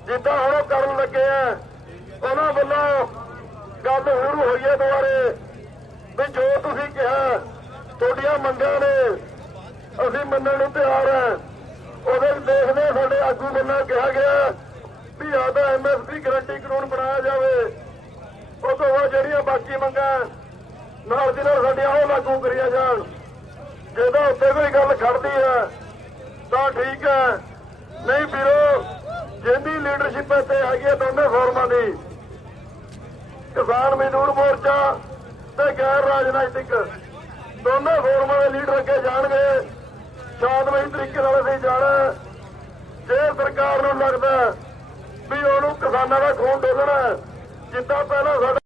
ਜਿੱਦਾਂ ਹੁਣ ਉਹ ਕਰਨ ਲੱਗੇ ਆ ਉਹਨਾਂ ਵੱਲੋਂ ਗੱਲ ਸ਼ੁਰੂ ਹੋਈ ਹੈ ਦੁਬਾਰੇ ਵੀ ਜੋ ਤੁਸੀਂ ਕਿਹਾ ਤੁਹਾਡੀਆਂ ਮੰਗਾਂ ਨੇ ਅਸੀਂ ਮੰਨਣ ਨੂੰ ਤਿਆਰ ਆ। ਉਹਦੇ ਦੇਖਦੇ ਸਾਡੇ ਆਗੂ ਵੱਲੋਂ ਕਿਹਾ ਗਿਆ ਵੀ ਜਾਂ ਤਾਂ MSP ਗਰੰਟੀ ਕਾਨੂੰਨ ਬਣਾਇਆ ਜਾਵੇ, ਉਹ ਤੋਂ ਬਾਅਦ ਜਿਹੜੀਆਂ ਬਾਕੀ ਮੰਗਾਂ ਨਾਲ ਦੀ ਨਾਲ ਸਾਡੀਆਂ ਉਹ ਲਾਗੂ ਕਰੀਆਂ ਜਾਣ। ਜੇ ਤਾਂ ਉੱਤੇ ਕੋਈ ਗੱਲ ਖੜਦੀ ਹੈ ਤਾਂ ਠੀਕ ਹੈ, ਨਹੀਂ ਵੀਰੋ ਜਿੰਦੀ ਲੀਡਰਸ਼ਿਪ ਇੱਥੇ ਹੈਗੀ ਹੈ ਦੋਨੇ ਫੋਰਮਾਂ ਦੀ, ਕਿਸਾਨ ਮਜ਼ਦੂਰ ਮੋਰਚਾ ਤੇ ਗੈਰ ਰਾਜਨੀਤਿਕ ਦੋਨੇ ਫੋਰਮਾਂ ਦੇ ਲੀਡਰ ਅੱਗੇ ਜਾਣਗੇ। ਸ਼ਾਂਤਮਈ ਤਰੀਕੇ ਨਾਲ ਅਸੀਂ ਜਾਣਾ। ਜੇ ਸਰਕਾਰ ਨੂੰ ਲੱਗਦਾ ਵੀ ਉਹਨੂੰ ਕਿਸਾਨਾਂ ਦਾ ਖੂਨ ਡੋਲਣਾ ਜਿੱਦਾਂ ਪਹਿਲਾਂ ਸਾਡਾ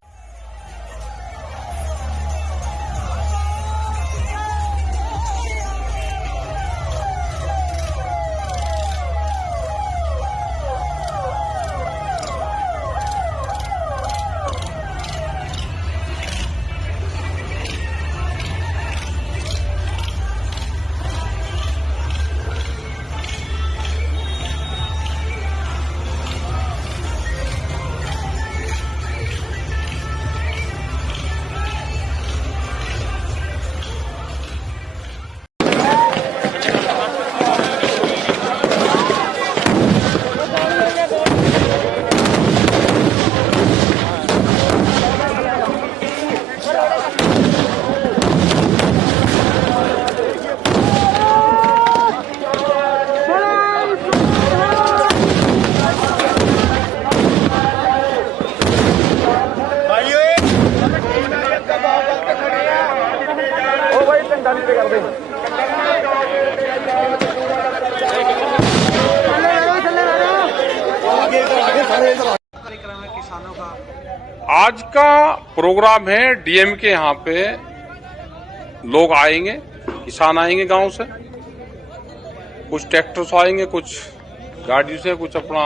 कार्यक्रम है किसानों का। आज का प्रोग्राम है डीएम के यहाँ पे लोग आएंगे, किसान आएंगे गांव से, कुछ ट्रैक्टर से आएंगे, कुछ गाड़ी से, कुछ अपना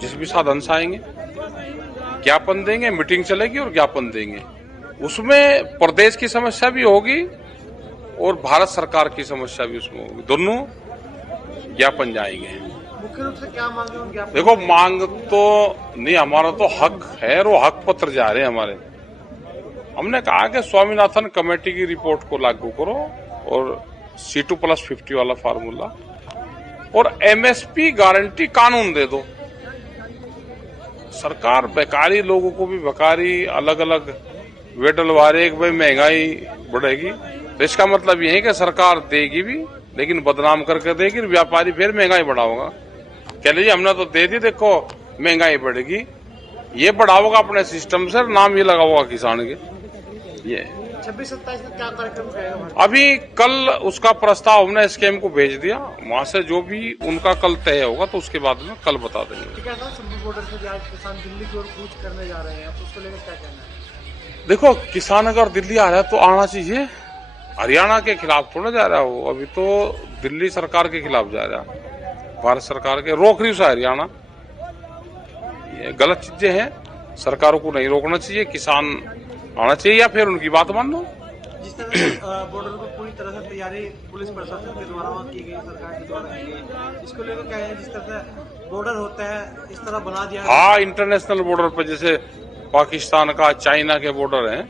जिस भी साधन से आएंगे, ज्ञापन देंगे, मीटिंग चलेगी और ज्ञापन देंगे। उसमें प्रदेश की समस्या भी होगी और भारत सरकार की समस्या भी उसमें होगी, दोनों ज्ञापन जाएंगे। मुख्य रूप से क्या मांगे उन ज्ञापन? देखो मांग तो नहीं, हमारा तो हक है और वो हक पत्र जा रहे हैं हमारे। हमने कहा कि स्वामीनाथन कमेटी की रिपोर्ट को लागू करो और C2+50 वाला फार्मूला और MSP गारंटी कानून दे दो। सरकार बेकारी लोगों को भी बेकारी अलग अलग वे डलवा रहे कि भाई महंगाई बढ़ेगी, तो इसका मतलब ये है कि सरकार देगी भी लेकिन बदनाम करके देगी, व्यापारी फिर महंगाई बढ़ाओगा। कह लीजिए हमने तो दे दी, देखो महंगाई बढ़ेगी, ये बढ़ाओगा अपने सिस्टम से, नाम ये लगाओगा किसान के। ये 26-27 में क्या कार्यक्रम रहेगा? अभी कल उसका प्रस्ताव हमने स्कीम को भेज दिया, वहाँ से जो भी उनका कल तय होगा तो उसके बाद में कल बता देंगे। क्या था संभव बॉर्डर से आज किसान दिल्ली की ओर कूच करने जा रहे हैं, तो उसको लेकर क्या कहना है? देखो किसान अगर दिल्ली आ रहा है तो आना चाहिए, हरियाणा के खिलाफ थोड़ा जा रहा है वो, अभी तो दिल्ली सरकार के खिलाफ जा रहा है, भारत सरकार के रोक रही है हरियाणा। ये गलत चीजें हैं, सरकारों को नहीं रोकना चाहिए, किसान आना चाहिए या फिर उनकी बात मान लो। जिस तरह बॉर्डर को पूरी तरह से तैयारी पुलिस प्रशासन के द्वारा वहाँ की गई, सरकार के द्वारा की गई, इसको लेकर क्या है? जिस तरह से बॉर्डर होता है इस तरह बना दिया। हाँ, इंटरनेशनल बॉर्डर पर जैसे पाकिस्तान का, चाइना के बॉर्डर हैं,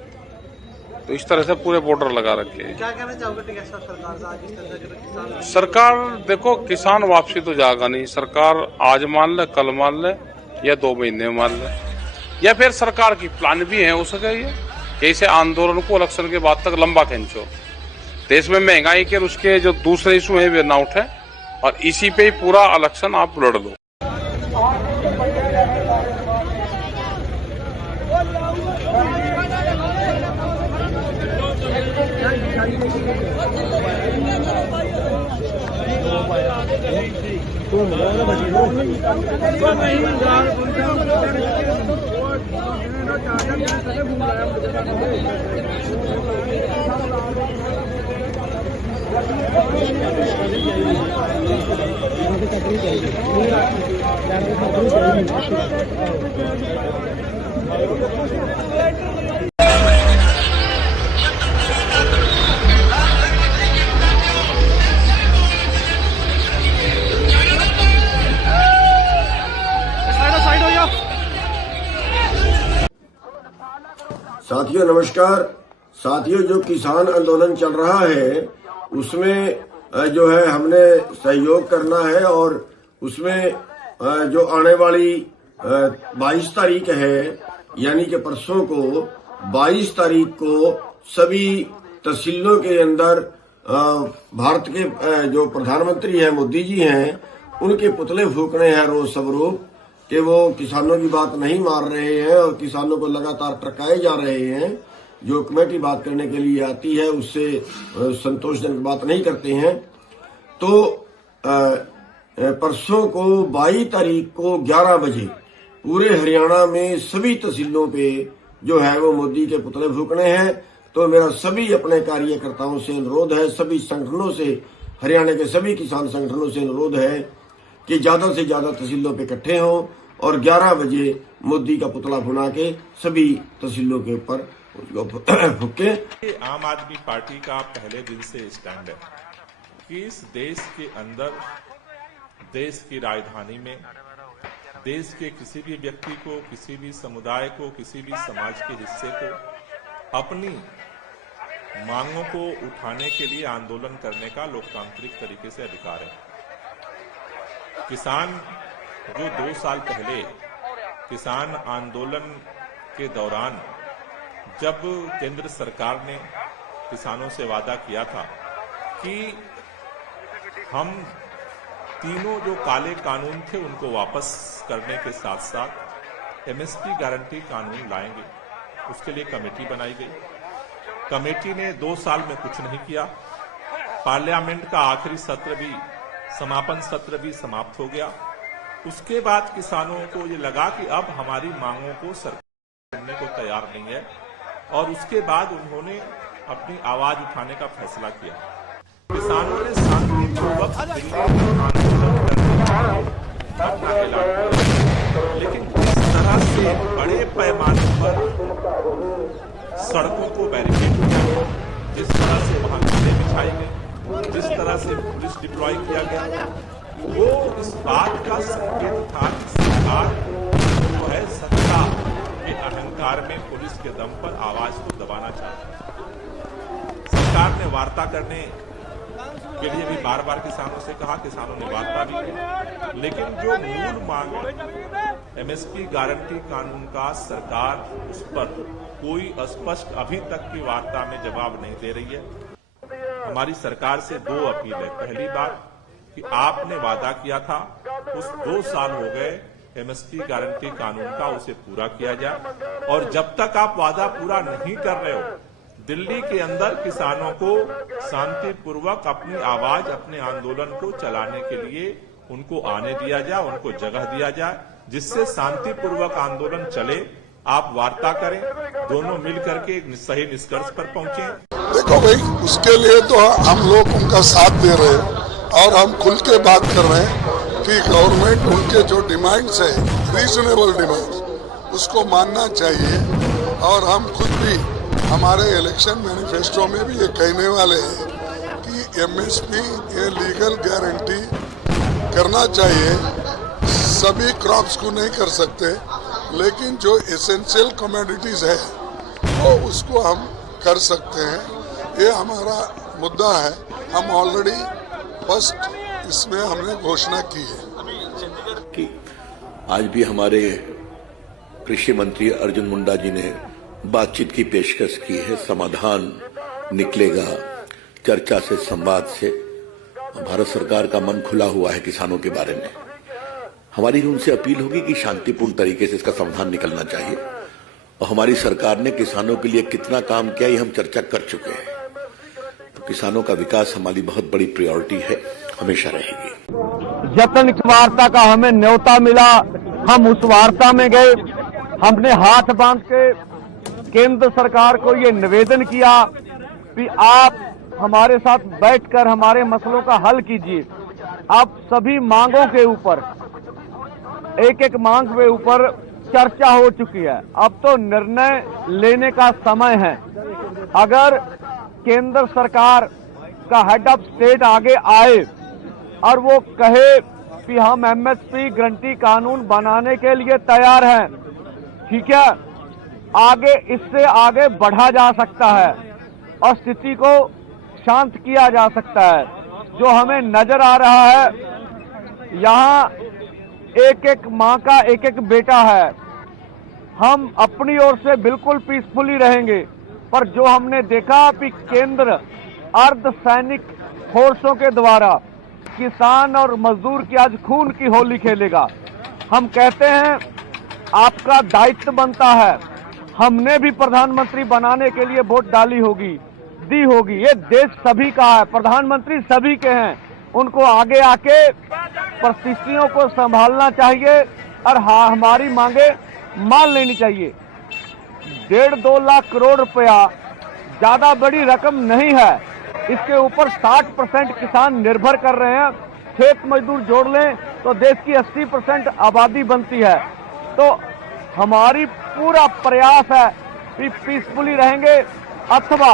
तो इस तरह से पूरे बॉर्डर लगा रखे हैं। क्या कहना चाहोगे टीका सरकार से आज इस तरह से किसान? सरकार देखो किसान वापसी तो जाएगा नहीं, सरकार आज मान ले, कल मान ले या 2 महीने मान ले, या फिर सरकार की प्लान भी है हो सके ये कि इसे आंदोलन को इलेक्शन के बाद तक लंबा खींचो, देश में महंगाई के उसके जो दूसरे इशू है वे ना उठे और इसी पे ही पूरा इलेक्शन आप लड़ लो। साथियों नमस्कार। साथियों, जो किसान आंदोलन चल रहा है उसमें जो है हमने सहयोग करना है और उसमें जो आने वाली 22 तारीख है यानी कि परसों को 22 तारीख को सभी तहसीलों के अंदर भारत के जो प्रधानमंत्री हैं मोदी जी हैं उनके पुतले फूकने हैं रोज स्वरूप कि वो किसानों की बात नहीं मान रहे हैं और किसानों को लगातार टरकाए जा रहे हैं। जो कमेटी बात करने के लिए आती है उससे संतोषजनक बात नहीं करते हैं। तो परसों को 22 तारीख को 11 बजे पूरे हरियाणा में सभी तहसीलों पे जो है वो मोदी के पुतले फूकने हैं। तो मेरा सभी अपने कार्यकर्ताओं से अनुरोध है, सभी संगठनों से, हरियाणा के सभी किसान संगठनों से अनुरोध है कि ज्यादा से ज्यादा तहसीलों पे इकट्ठे हों और 11 बजे मोदी का पुतला फुना के सभी तहसीलों के ऊपर फूके। आम आदमी पार्टी का पहले दिन से स्टैंड है कि इस देश के अंदर, देश की राजधानी में, देश के किसी भी व्यक्ति को, किसी भी समुदाय को, किसी भी समाज के हिस्से को अपनी मांगों को उठाने के लिए आंदोलन करने का लोकतांत्रिक तरीके से अधिकार है। किसान जो 2 साल पहले किसान आंदोलन के दौरान जब केंद्र सरकार ने किसानों से वादा किया था कि हम तीनों जो काले कानून थे उनको वापस करने के साथ साथ एमएसपी गारंटी कानून लाएंगे, उसके लिए कमेटी बनाई गई। कमेटी ने 2 साल में कुछ नहीं किया। पार्लियामेंट का आखिरी सत्र भी, समापन सत्र भी समाप्त हो गया। उसके बाद किसानों को ये लगा कि अब हमारी मांगों को सरकार सुनने को तैयार नहीं है और उसके बाद उन्होंने अपनी आवाज उठाने का फैसला किया। किसानों ने शांतिपूर्वक आंदोलन करने लेकिन जिस तरह से बड़े पैमाने पर सड़कों को बैरिकेड किया, जिस तरह से वहां कीड़े बिछाई गई, जिस तरह से पुलिस डिप्लॉय किया गया, वो इस बात का संकेत था कि सरकार जो है सत्ता के अहंकार में पुलिस के दम पर आवाज को दबाना चाहती है। सरकार ने वार्ता करने के लिए भी बार बार किसानों से कहा, किसानों ने वार्ता भी की, लेकिन जो मूल मांग एमएसपी गारंटी कानून का सरकार उस पर कोई स्पष्ट अभी तक की वार्ता में जवाब नहीं दे रही है। हमारी सरकार से 2 अपील है। पहली बात कि आपने वादा किया था, उस 2 साल हो गए, एमएसपी गारंटी कानून का उसे पूरा किया जाए और जब तक आप वादा पूरा नहीं कर रहे हो, दिल्ली के अंदर किसानों को शांतिपूर्वक अपनी आवाज, अपने आंदोलन को चलाने के लिए उनको आने दिया जाए, उनको जगह दिया जाए, जिससे शांतिपूर्वक आंदोलन चले। आप वार्ता करें, दोनों मिलकर के सही निष्कर्ष पर पहुंचे। देखो भाई, उसके लिए तो हम लोग उनका साथ दे रहे हैं और हम खुल के बात कर रहे हैं कि गवर्नमेंट उनके जो डिमांड्स है, रीजनेबल डिमांड्स, उसको मानना चाहिए। और हम खुद भी हमारे इलेक्शन मैनिफेस्टो में भी ये कहने वाले हैं कि एमएसपी ये लीगल गारंटी करना चाहिए। सभी क्रॉप्स को नहीं कर सकते, लेकिन जो एसेंशियल कमोडिटीज है वो उसको हम कर सकते हैं। ये हमारा मुद्दा है। हम ऑलरेडी फर्स्ट इसमें हमने घोषणा की है कि आज भी हमारे कृषि मंत्री अर्जुन मुंडा जी ने बातचीत की पेशकश की है। समाधान निकलेगा चर्चा से, संवाद से। भारत सरकार का मन खुला हुआ है किसानों के बारे में। हमारी उनसे अपील होगी कि शांतिपूर्ण तरीके से इसका समाधान निकलना चाहिए। और हमारी सरकार ने किसानों के लिए कितना काम किया ये हम चर्चा कर चुके हैं। तो किसानों का विकास हमारी बहुत बड़ी प्रायोरिटी है, हमेशा रहेगी। जतन की वार्ता का हमें न्योता मिला, हम उस वार्ता में गए। हमने हाथ बांध के केंद्र सरकार को ये निवेदन किया कि आप हमारे साथ बैठकर हमारे मसलों का हल कीजिए। अब सभी मांगों के ऊपर, एक एक मांग के ऊपर चर्चा हो चुकी है। अब तो निर्णय लेने का समय है। अगर केंद्र सरकार का हेड ऑफ स्टेट आगे आए और वो कहे कि हम एमएसपी गारंटी कानून बनाने के लिए तैयार हैं, ठीक है, आगे इससे आगे बढ़ा जा सकता है और स्थिति को शांत किया जा सकता है। जो हमें नजर आ रहा है, यहाँ एक एक माँ का एक एक बेटा है। हम अपनी ओर से बिल्कुल पीसफुली रहेंगे, पर जो हमने देखा कि केंद्र अर्धसैनिक फोर्सों के द्वारा किसान और मजदूर की आज खून की होली खेलेगा। हम कहते हैं आपका दायित्व बनता है। हमने भी प्रधानमंत्री बनाने के लिए वोट दी होगी। ये देश सभी का है, प्रधानमंत्री सभी के हैं। उनको आगे आके परिस्थितियों को संभालना चाहिए और हमारी मांगे मान लेनी चाहिए। 1.5-2 लाख करोड़ रुपया ज्यादा बड़ी रकम नहीं है। इसके ऊपर 60% किसान निर्भर कर रहे हैं। खेत मजदूर जोड़ लें तो देश की 80% आबादी बनती है। तो हमारी पूरा प्रयास है कि पीसफुली रहेंगे, अथवा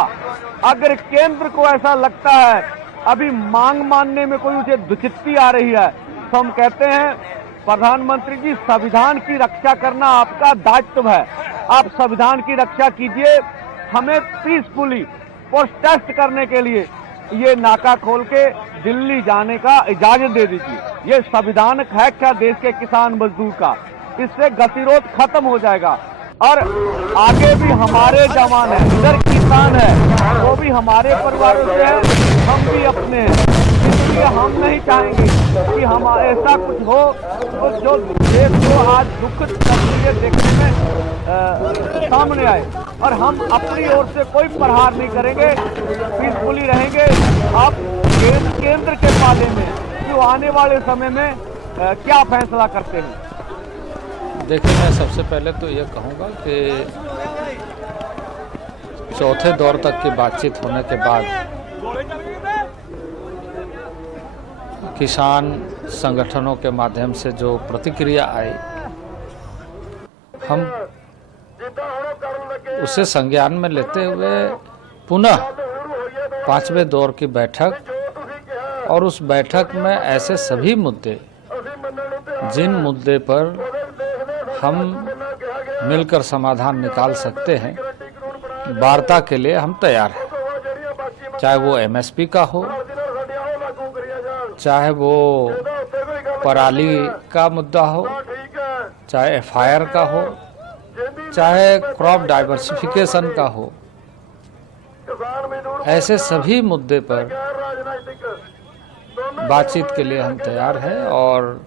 अगर केंद्र को ऐसा लगता है अभी मांग मानने में कोई उसे दुचित्ती आ रही है, तो हम कहते हैं प्रधानमंत्री जी, संविधान की रक्षा करना आपका दायित्व है। आप संविधान की रक्षा कीजिए। हमें पीसफुली प्रोटेस्ट करने के लिए ये नाका खोल के दिल्ली जाने का इजाजत दे दीजिए। ये संविधान हक है देश के किसान मजदूर का। इससे गतिरोध खत्म हो जाएगा और आगे भी हमारे जवान है, इधर किसान है, वो भी हमारे परिवारों से है, हम भी अपने हैं। इसलिए हम नहीं चाहेंगे कि हम ऐसा कुछ हो तो जो देश को आज दुखद तस्वीरें देखने में सामने आए। और हम अपनी ओर से कोई प्रहार नहीं करेंगे, पीसफुली रहेंगे। आप केंद्र के पाले में जो आने वाले समय में क्या फैसला करते हैं? देखिए, मैं सबसे पहले तो ये कहूँगा कि चौथे दौर तक की बातचीत होने के बाद किसान संगठनों के माध्यम से जो प्रतिक्रिया आई, हम उसे संज्ञान में लेते हुए पुनः 5वें दौर की बैठक, और उस बैठक में ऐसे सभी मुद्दे जिन मुद्दे पर हम मिलकर समाधान निकाल सकते हैं, वार्ता के लिए हम तैयार हैं। चाहे वो एमएसपी का हो, चाहे वो पराली का मुद्दा हो, चाहे एफआईआर का हो, चाहे क्रॉप डाइवर्सिफिकेशन का हो, ऐसे सभी मुद्दे पर बातचीत के लिए हम तैयार हैं। और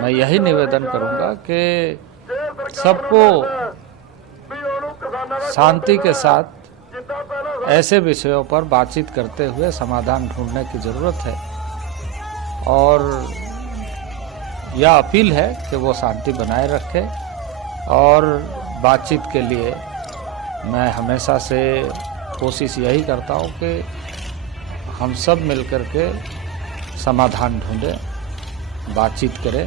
मैं यही निवेदन करूंगा कि सबको शांति के साथ ऐसे विषयों पर बातचीत करते हुए समाधान ढूंढने की जरूरत है। और यह अपील है कि वो शांति बनाए रखे। और बातचीत के लिए मैं हमेशा से कोशिश यही करता हूँ कि हम सब मिलकर के समाधान ढूंढें, बातचीत करें,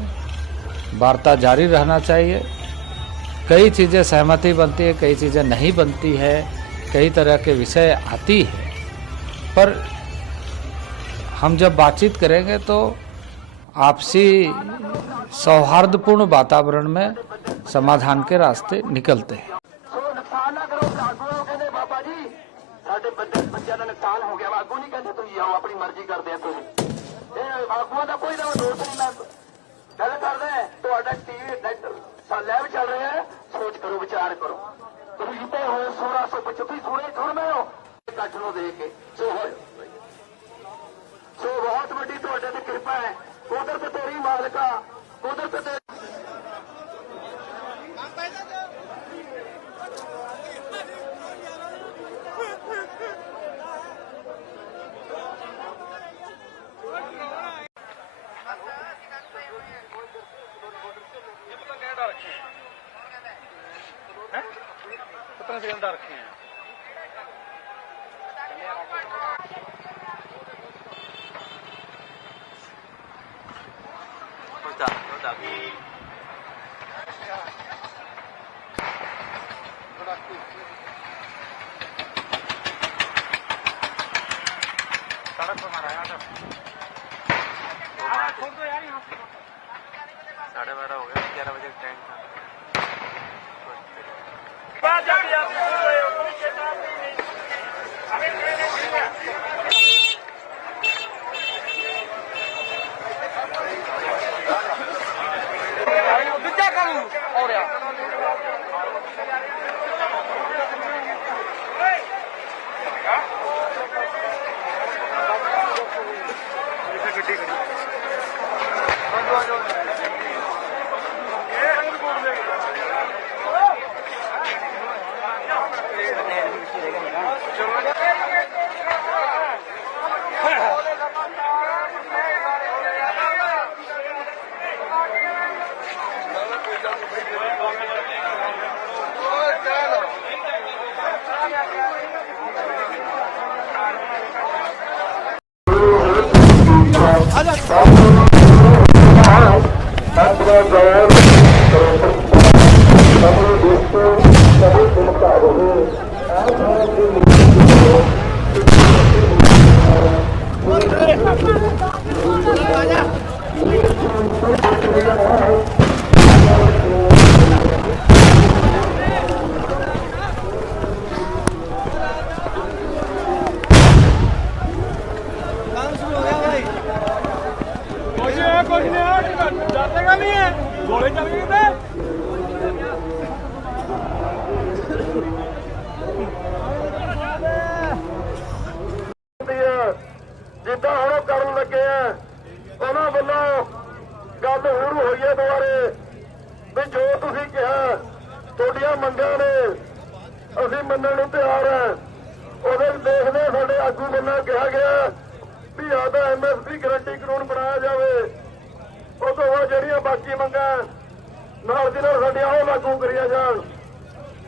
वार्ता जारी रहना चाहिए। कई चीज़ें सहमति बनती है, कई चीज़ें नहीं बनती है, कई तरह के विषय आती है, पर हम जब बातचीत करेंगे तो आपसी सौहार्दपूर्ण वातावरण में समाधान के रास्ते निकलते हैं। ਸਾਡੇ ਬੱਚਿਆਂ ਦਾ ਨੁਕਸਾਨ ਹੋ ਗਿਆ। ਆਗੂ ਨਹੀਂ ਕਹਿੰਦੇ ਤੁਸੀਂ ਆਓ, ਆਪਣੀ ਮਰਜ਼ੀ ਕਰਦੇ ਆ ਤੁਸੀਂ। ਇਹ ਆਗੂਆਂ ਦਾ ਕੋਈ ਦੋਸ਼ ਨਹੀਂ। ਮੈਂ ਗੱਲ ਕਰਦਾ ਤੁਹਾਡਾ ਟੀਵੀ ਲਾਈਵ ਚੱਲ ਰਿਹਾ ਹੈ, ਸੋਚ ਕਰੋ, ਵਿਚਾਰ ਕਰੋ। ਤੁਸੀਂ ਜਿੱਤੇ ਹੋਏ 1625 ਸੁਣ ਹੋ ਇਕੱਠ ਨੂੰ ਦੇ ਕੇ ਸੋ ਬਹੁਤ ਵੱਡੀ ਤੁਹਾਡੇ ਤੇ ਕਿਰਪਾ ਹੈ। ਕੁਦਰਤ ਤੇਰੀ ਮਾਲਕਾ, ਕੁਦਰਤ ਤੇ अपने सिलेंडर रखे हैं। सड़क पर मारा यार 12:30 हो गया, 11 बजे ट्रेन था। ਜਿੱਦਾਂ ਹੁਣ ਕਰਨ ਲੱਗੇ ਆ ਉਹਨਾਂ ਵੱਲੋਂ ਗੱਲ ਸ਼ੁਰੂ ਹੋਈ ਹੈ ਦੁਬਾਰੇ ਵੀ ਜੋ ਤੁਸੀਂ ਕਿਹਾ ਤੁਹਾਡੀਆਂ ਮੰਗਾਂ ਨੇ ਅਸੀਂ ਮੰਨਣ ਨੂੰ ਤਿਆਰ ਆ। ਉਹਦੇ ਦੇਖਦੇ ਸਾਡੇ ਆਗੂ ਵੱਲੋਂ ਕਿਹਾ ਗਿਆ ਵੀ ਆਦਾ MSP ਗਰੰਟੀ ਕਾਨੂੰਨ ਬਣਾਇਆ ਜਾਵੇ। ਉਹ ਤੋਂ ਬਾਅਦ ਜਿਹੜੀਆਂ ਬਾਕੀ ਮੰਗਾਂ ਨਾਲ ਦੀ ਨਾਲ ਸਾਡੀਆਂ ਉਹ ਲਾਗੂ ਕਰੀਆਂ ਜਾਣ।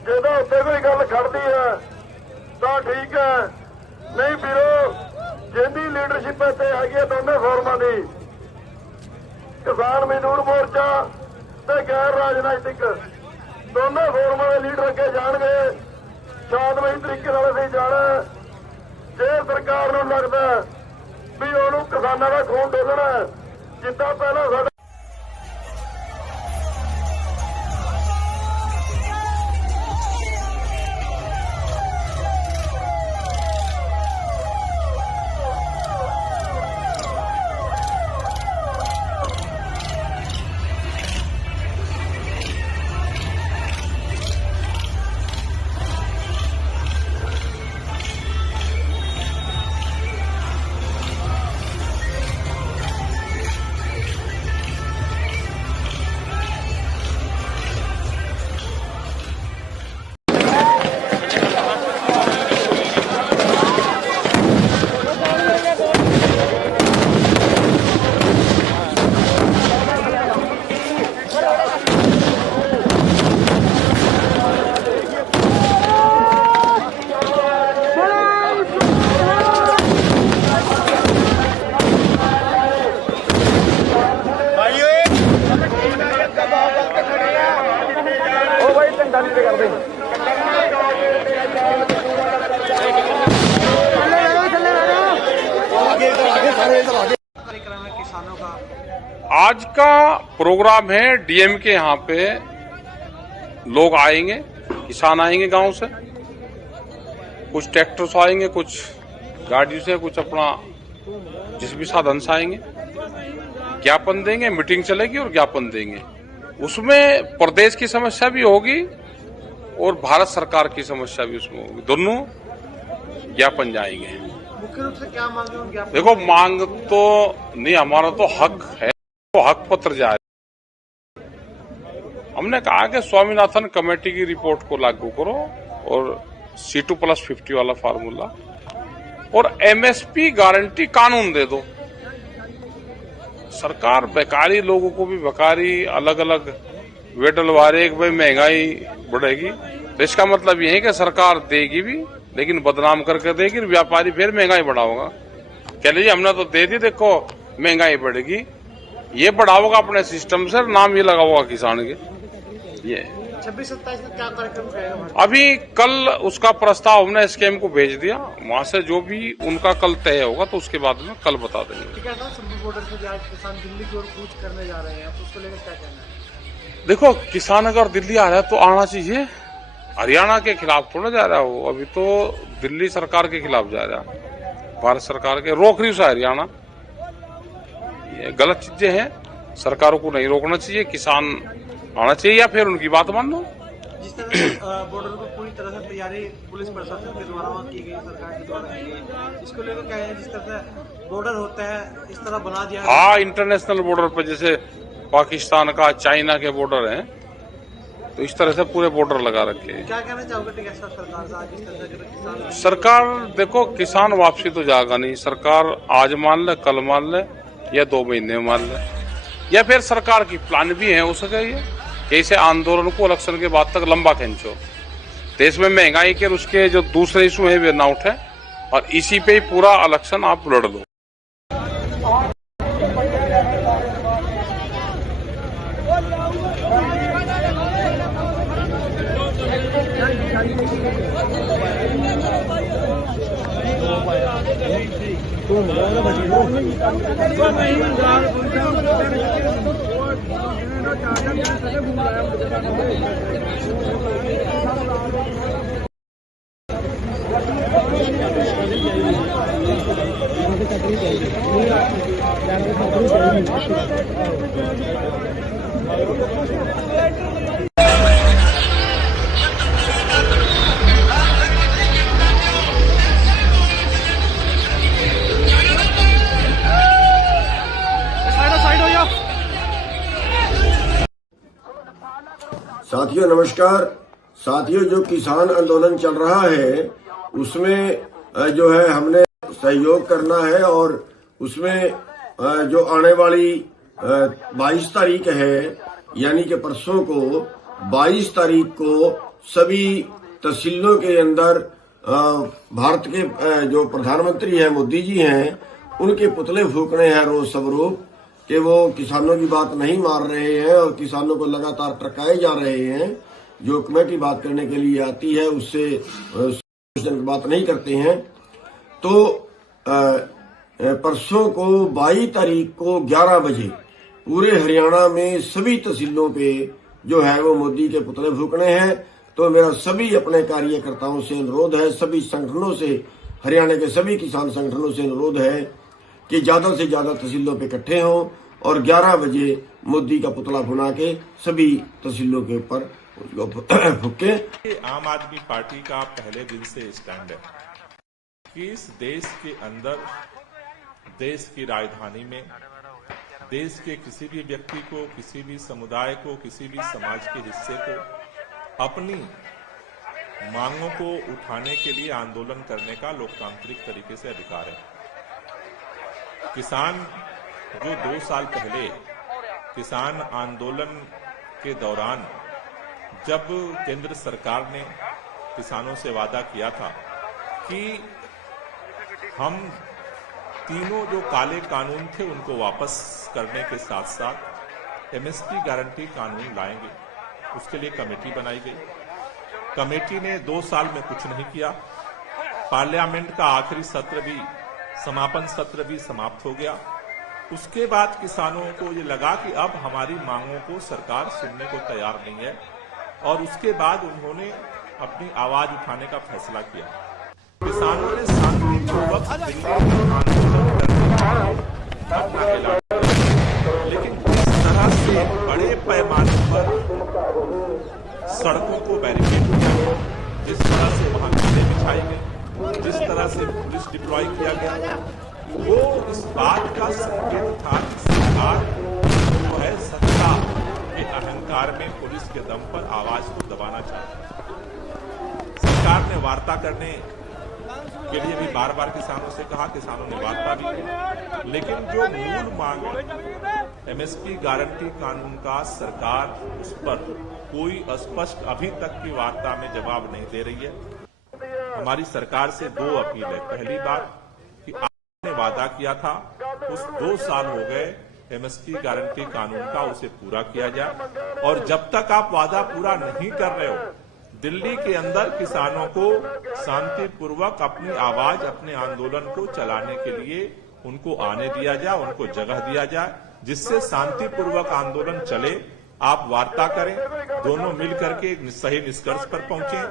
ਜੇ ਤਾਂ ਉੱਤੇ ਕੋਈ ਗੱਲ ਖੜਦੀ ਹੈ ਤਾਂ ਠੀਕ ਹੈ, ਨਹੀਂ ਵੀਰੋ ਜਿੰਦੀ ਲੀਡਰਸ਼ਿਪ ਇੱਥੇ ਹੈਗੀ ਹੈ ਦੋਨੇ ਫੋਰਮਾਂ ਦੀ, ਕਿਸਾਨ ਮਜ਼ਦੂਰ ਮੋਰਚਾ ਤੇ ਗੈਰ ਰਾਜਨੀਤਿਕ ਦੋਨੇ ਫੋਰਮਾਂ ਦੇ ਲੀਡਰ ਅੱਗੇ ਜਾਣਗੇ। ਸ਼ਾਂਤਮਈ ਤਰੀਕੇ ਨਾਲ ਅਸੀਂ ਜਾਣਾ। ਜੇ ਸਰਕਾਰ ਨੂੰ ਲੱਗਦਾ ਵੀ ਉਹਨੂੰ ਕਿਸਾਨਾਂ ਦਾ ਖੂਨ ਡੋਲਣਾ ਜਿੱਦਾਂ ਪਹਿਲਾਂ ਸਾਡਾ किसानों का आज का प्रोग्राम है डीएम के यहाँ पे लोग आएंगे, किसान आएंगे गांव से, कुछ ट्रैक्टर से आएंगे, कुछ गाड़ी से, कुछ अपना जिस भी साधन से आएंगे, ज्ञापन देंगे, मीटिंग चलेगी और ज्ञापन देंगे। उसमें प्रदेश की समस्या भी होगी और भारत सरकार की समस्या भी उसमें होगी, दोनों ज्ञापन जाएंगे। मुख्य रूप से क्या मांगे उनके? देखो मांग तो नहीं, हमारा तो हक है, तो हक पत्र जारी। हमने कहा कि स्वामीनाथन कमेटी की रिपोर्ट को लागू करो और C2+50 वाला फार्मूला और MSP गारंटी कानून दे दो। सरकार बेकारी लोगों को भी बेकारी अलग अलग वे डलवा रही है कि भाई महंगाई बढ़ेगी। तो इसका मतलब ये है कि सरकार देगी भी, लेकिन बदनाम करके देगी, व्यापारी फिर महंगाई बढ़ाओगा। कह लीजिए हमने तो दे दी, देखो महंगाई बढ़ेगी, ये बढ़ाओगा अपने सिस्टम से, नाम ये लगाओगा किसान के। ये 26-27 में क्या कार्यक्रम रहेगा? अभी कल उसका प्रस्ताव हमने स्कीम को भेज दिया, वहां से जो भी उनका कल तय होगा तो उसके बाद में कल बता देंगे। क्या था संभल बॉर्डर से आज किसान दिल्ली की ओर कूच करने जा रहे हैं, तो उसको लेकर क्या कहना है? देखो, किसान अगर दिल्ली आ रहा है तो आना चाहिए, हरियाणा के खिलाफ थोड़ा जा रहा है वो, अभी तो दिल्ली सरकार के खिलाफ जा रहा है, भारत सरकार के रोक रही है हरियाणा। ये गलत चीजें हैं, सरकारों को नहीं रोकना चाहिए, किसान आना चाहिए या फिर उनकी बात मान लो। जिस तरह बॉर्डर को पूरी तरह से तैयारी पुलिस प्रशासन के द्वारा की गई, सरकार के द्वारा की गई, इसको लेकर क्या है? जिस तरह से बॉर्डर होता है इस तरह बना दिया। हाँ, इंटरनेशनल बॉर्डर पर जैसे पाकिस्तान का, चाइना के बॉर्डर हैं, तो इस तरह से पूरे बॉर्डर लगा रखे हैं। क्या कहना चाहोगे सरकार से आज इस तरह से किसान? सरकार देखो, किसान वापसी तो जाएगा नहीं, सरकार आज मान ले, कल मान ले, या 2 महीने में मान ले, या फिर सरकार की प्लान भी है हो सके ये कि इसे आंदोलन को इलेक्शन के बाद तक लंबा खींचो, देश में महंगाई के उसके जो दूसरे इशू है वे ना उठे, और इसी पे ही पूरा इलेक्शन आप लड़ लो। साथियों नमस्कार। साथियों, जो किसान आंदोलन चल रहा है उसमें जो है हमने सहयोग करना है, और उसमें जो आने वाली 22 तारीख है, यानी कि परसों को 22 तारीख को सभी तहसीलों के अंदर भारत के जो प्रधानमंत्री हैं मोदी जी हैं, उनके पुतले फूकने हैं रोज स्वरूप, कि वो किसानों की बात नहीं मान रहे हैं और किसानों को लगातार टरकाए जा रहे हैं। जो कमेटी बात करने के लिए आती है उससे बात नहीं करते हैं। तो परसों को 22 तारीख को 11 बजे पूरे हरियाणा में सभी तहसीलों पे जो है वो मोदी के पुतले फूकने हैं। तो मेरा सभी अपने कार्यकर्ताओं से अनुरोध है, सभी संगठनों से, हरियाणा के सभी किसान संगठनों से अनुरोध है कि ज्यादा से ज्यादा तहसीलों पे इकट्ठे हों और 11 बजे मोदी का पुतला बना के सभी तहसीलों के ऊपर फूके। आम आदमी पार्टी का पहले दिन से स्टैंड है कि इस देश के अंदर, देश की राजधानी में, देश के किसी भी व्यक्ति को, किसी भी समुदाय को, किसी भी समाज के हिस्से को अपनी मांगों को उठाने के लिए आंदोलन करने का लोकतांत्रिक तरीके से अधिकार है। किसान जो 2 साल पहले किसान आंदोलन के दौरान जब केंद्र सरकार ने किसानों से वादा किया था कि हम तीनों जो काले कानून थे उनको वापस करने के साथ साथ एमएसपी गारंटी कानून लाएंगे, उसके लिए कमेटी बनाई गई। कमेटी ने 2 साल में कुछ नहीं किया। पार्लियामेंट का आखिरी सत्र भी, समापन सत्र भी समाप्त हो गया। उसके बाद किसानों को ये लगा कि अब हमारी मांगों को सरकार सुनने को तैयार नहीं है, और उसके बाद उन्होंने अपनी आवाज उठाने का फैसला किया। किसानों ने शांतिपूर्वक लेकिन जिस तरह से बड़े पैमाने पर सड़कों को बैरिकेड किया, जिस तरह से वहां कीड़े बिछाई गई, जिस तरह से पुलिस डिप्लॉय किया गया, वो इस बात का संकेत था कि सरकार जो है सत्ता के अहंकार में पुलिस के दम पर आवाज को दबाना चाहती है। सरकार ने वार्ता करने के लिए भी बार बार किसानों से कहा, किसानों ने वार्ता भी की, लेकिन जो मूल मांग है एमएसपी गारंटी कानून का, सरकार उस पर कोई स्पष्ट अभी तक की वार्ता में जवाब नहीं दे रही है। हमारी सरकार से दो अपील है। पहली बात कि आपने वादा किया था, उस 2 साल हो गए एमएसपी गारंटी कानून का, उसे पूरा किया जाए। और जब तक आप वादा पूरा नहीं कर रहे हो, दिल्ली के अंदर किसानों को शांतिपूर्वक अपनी आवाज, अपने आंदोलन को चलाने के लिए उनको आने दिया जाए, उनको जगह दिया जाए, जिससे शांतिपूर्वक आंदोलन चले। आप वार्ता करें, दोनों मिलकर के एक सही निष्कर्ष पर पहुंचे।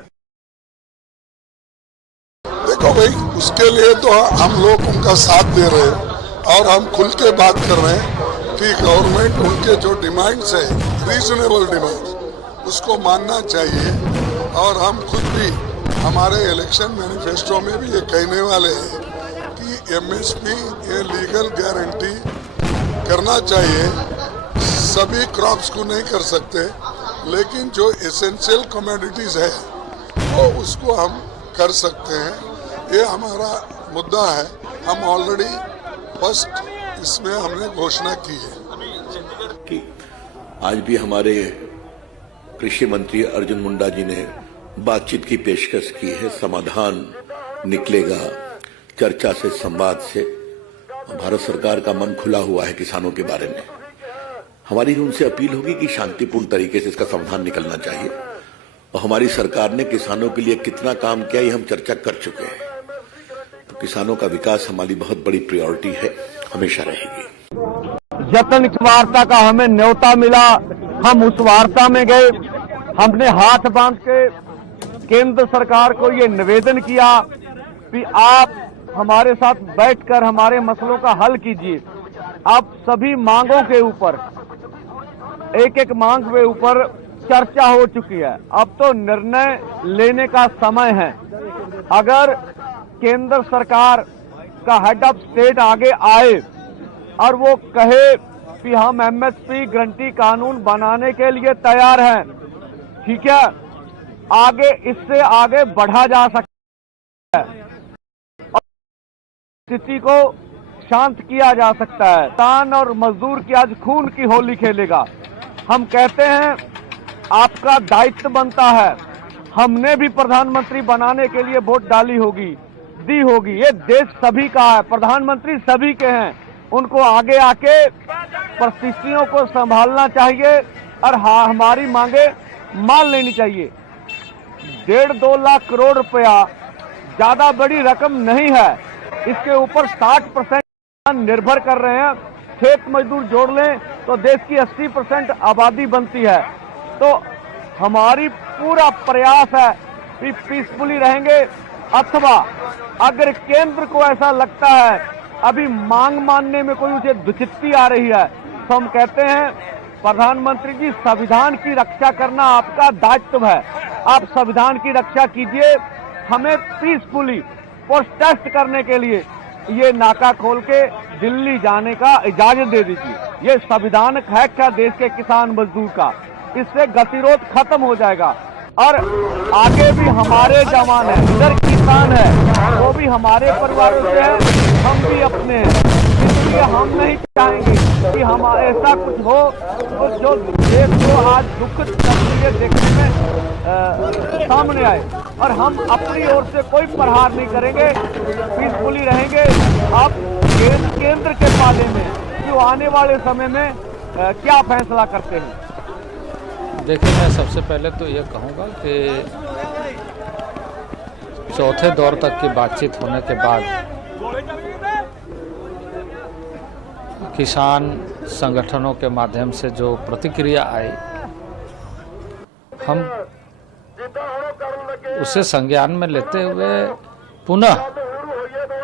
देखो भाई, उसके लिए तो हम लोग उनका साथ दे रहे हैं और हम खुल के बात कर रहे हैं कि गवर्नमेंट उनके जो डिमांड्स है, रीजनेबल डिमांड्स, उसको मानना चाहिए। और हम खुद भी हमारे इलेक्शन मैनिफेस्टो में भी ये कहने वाले हैं कि एमएसपी ये लीगल गारंटी करना चाहिए। सभी क्रॉप्स को नहीं कर सकते, लेकिन जो एसेंशियल कमोडिटीज है वो उसको हम कर सकते हैं। ये हमारा मुद्दा है। हम ऑलरेडी फर्स्ट इसमें हमने घोषणा की है कि आज भी हमारे कृषि मंत्री अर्जुन मुंडा जी ने बातचीत की पेशकश की है। समाधान निकलेगा चर्चा से, संवाद से। भारत सरकार का मन खुला हुआ है किसानों के बारे में। हमारी उनसे अपील होगी कि शांतिपूर्ण तरीके से इसका समाधान निकलना चाहिए। और हमारी सरकार ने किसानों के लिए कितना काम किया, ये हम चर्चा कर चुके हैं। तो किसानों का विकास हमारी बहुत बड़ी प्रायोरिटी है, हमेशा रहेगी। जतन की वार्ता का हमें न्योता मिला, हम उस वार्ता में गए। हमने हाथ बांध के केंद्र सरकार को ये निवेदन किया कि आप हमारे साथ बैठकर हमारे मसलों का हल कीजिए। अब सभी मांगों के ऊपर, एक एक मांग के ऊपर चर्चा हो चुकी है। अब तो निर्णय लेने का समय है। अगर केंद्र सरकार का हेड ऑफ स्टेट आगे आए और वो कहे कि हम एमएसपी गारंटी कानून बनाने के लिए तैयार हैं, ठीक है, आगे इससे आगे बढ़ा जा सकता है और स्थिति को शांत किया जा सकता है। किसान और मजदूर की आज खून की होली खेलेगा। हम कहते हैं आपका दायित्व बनता है। हमने भी प्रधानमंत्री बनाने के लिए वोट डाली होगी, दी होगी। ये देश सभी का है, प्रधानमंत्री सभी के हैं। उनको आगे आके परिस्थितियों को संभालना चाहिए और हमारी मांगे मान लेनी चाहिए। 1.5-2 लाख करोड़ रुपया ज्यादा बड़ी रकम नहीं है। इसके ऊपर 60% निर्भर कर रहे हैं। खेत मजदूर जोड़ लें तो देश की 80% आबादी बनती है। तो हमारी पूरा प्रयास है कि पीसफुली रहेंगे, अथवा अगर केंद्र को ऐसा लगता है अभी मांग मानने में कोई उसे दुचित्ती आ रही है, तो हम कहते हैं प्रधानमंत्री जी, संविधान की रक्षा करना आपका दायित्व है। आप संविधान की रक्षा कीजिए। हमें पीसफुली प्रोटेस्ट करने के लिए ये नाका खोल के दिल्ली जाने का इजाजत दे दीजिए। ये संविधानिक हक है देश के किसान मजदूर का। इससे गतिरोध खत्म हो जाएगा और आगे भी हमारे जवान हैं, इधर किसान है, वो भी हमारे परिवारों से है, हम भी अपने हैं। इसलिए हम नहीं चाहेंगे कि हम ऐसा कुछ हो तो जो देश को आज दुखद तस्वीरें देखने में सामने आए। और हम अपनी ओर से कोई प्रहार नहीं करेंगे, पीसफुली रहेंगे। आप केंद्र के पाले में जो आने वाले समय में क्या फैसला करते हैं? देखिए, मैं सबसे पहले तो ये कहूँगा कि चौथे दौर तक की बातचीत होने के बाद किसान संगठनों के माध्यम से जो प्रतिक्रिया आई, हम उसे संज्ञान में लेते हुए पुनः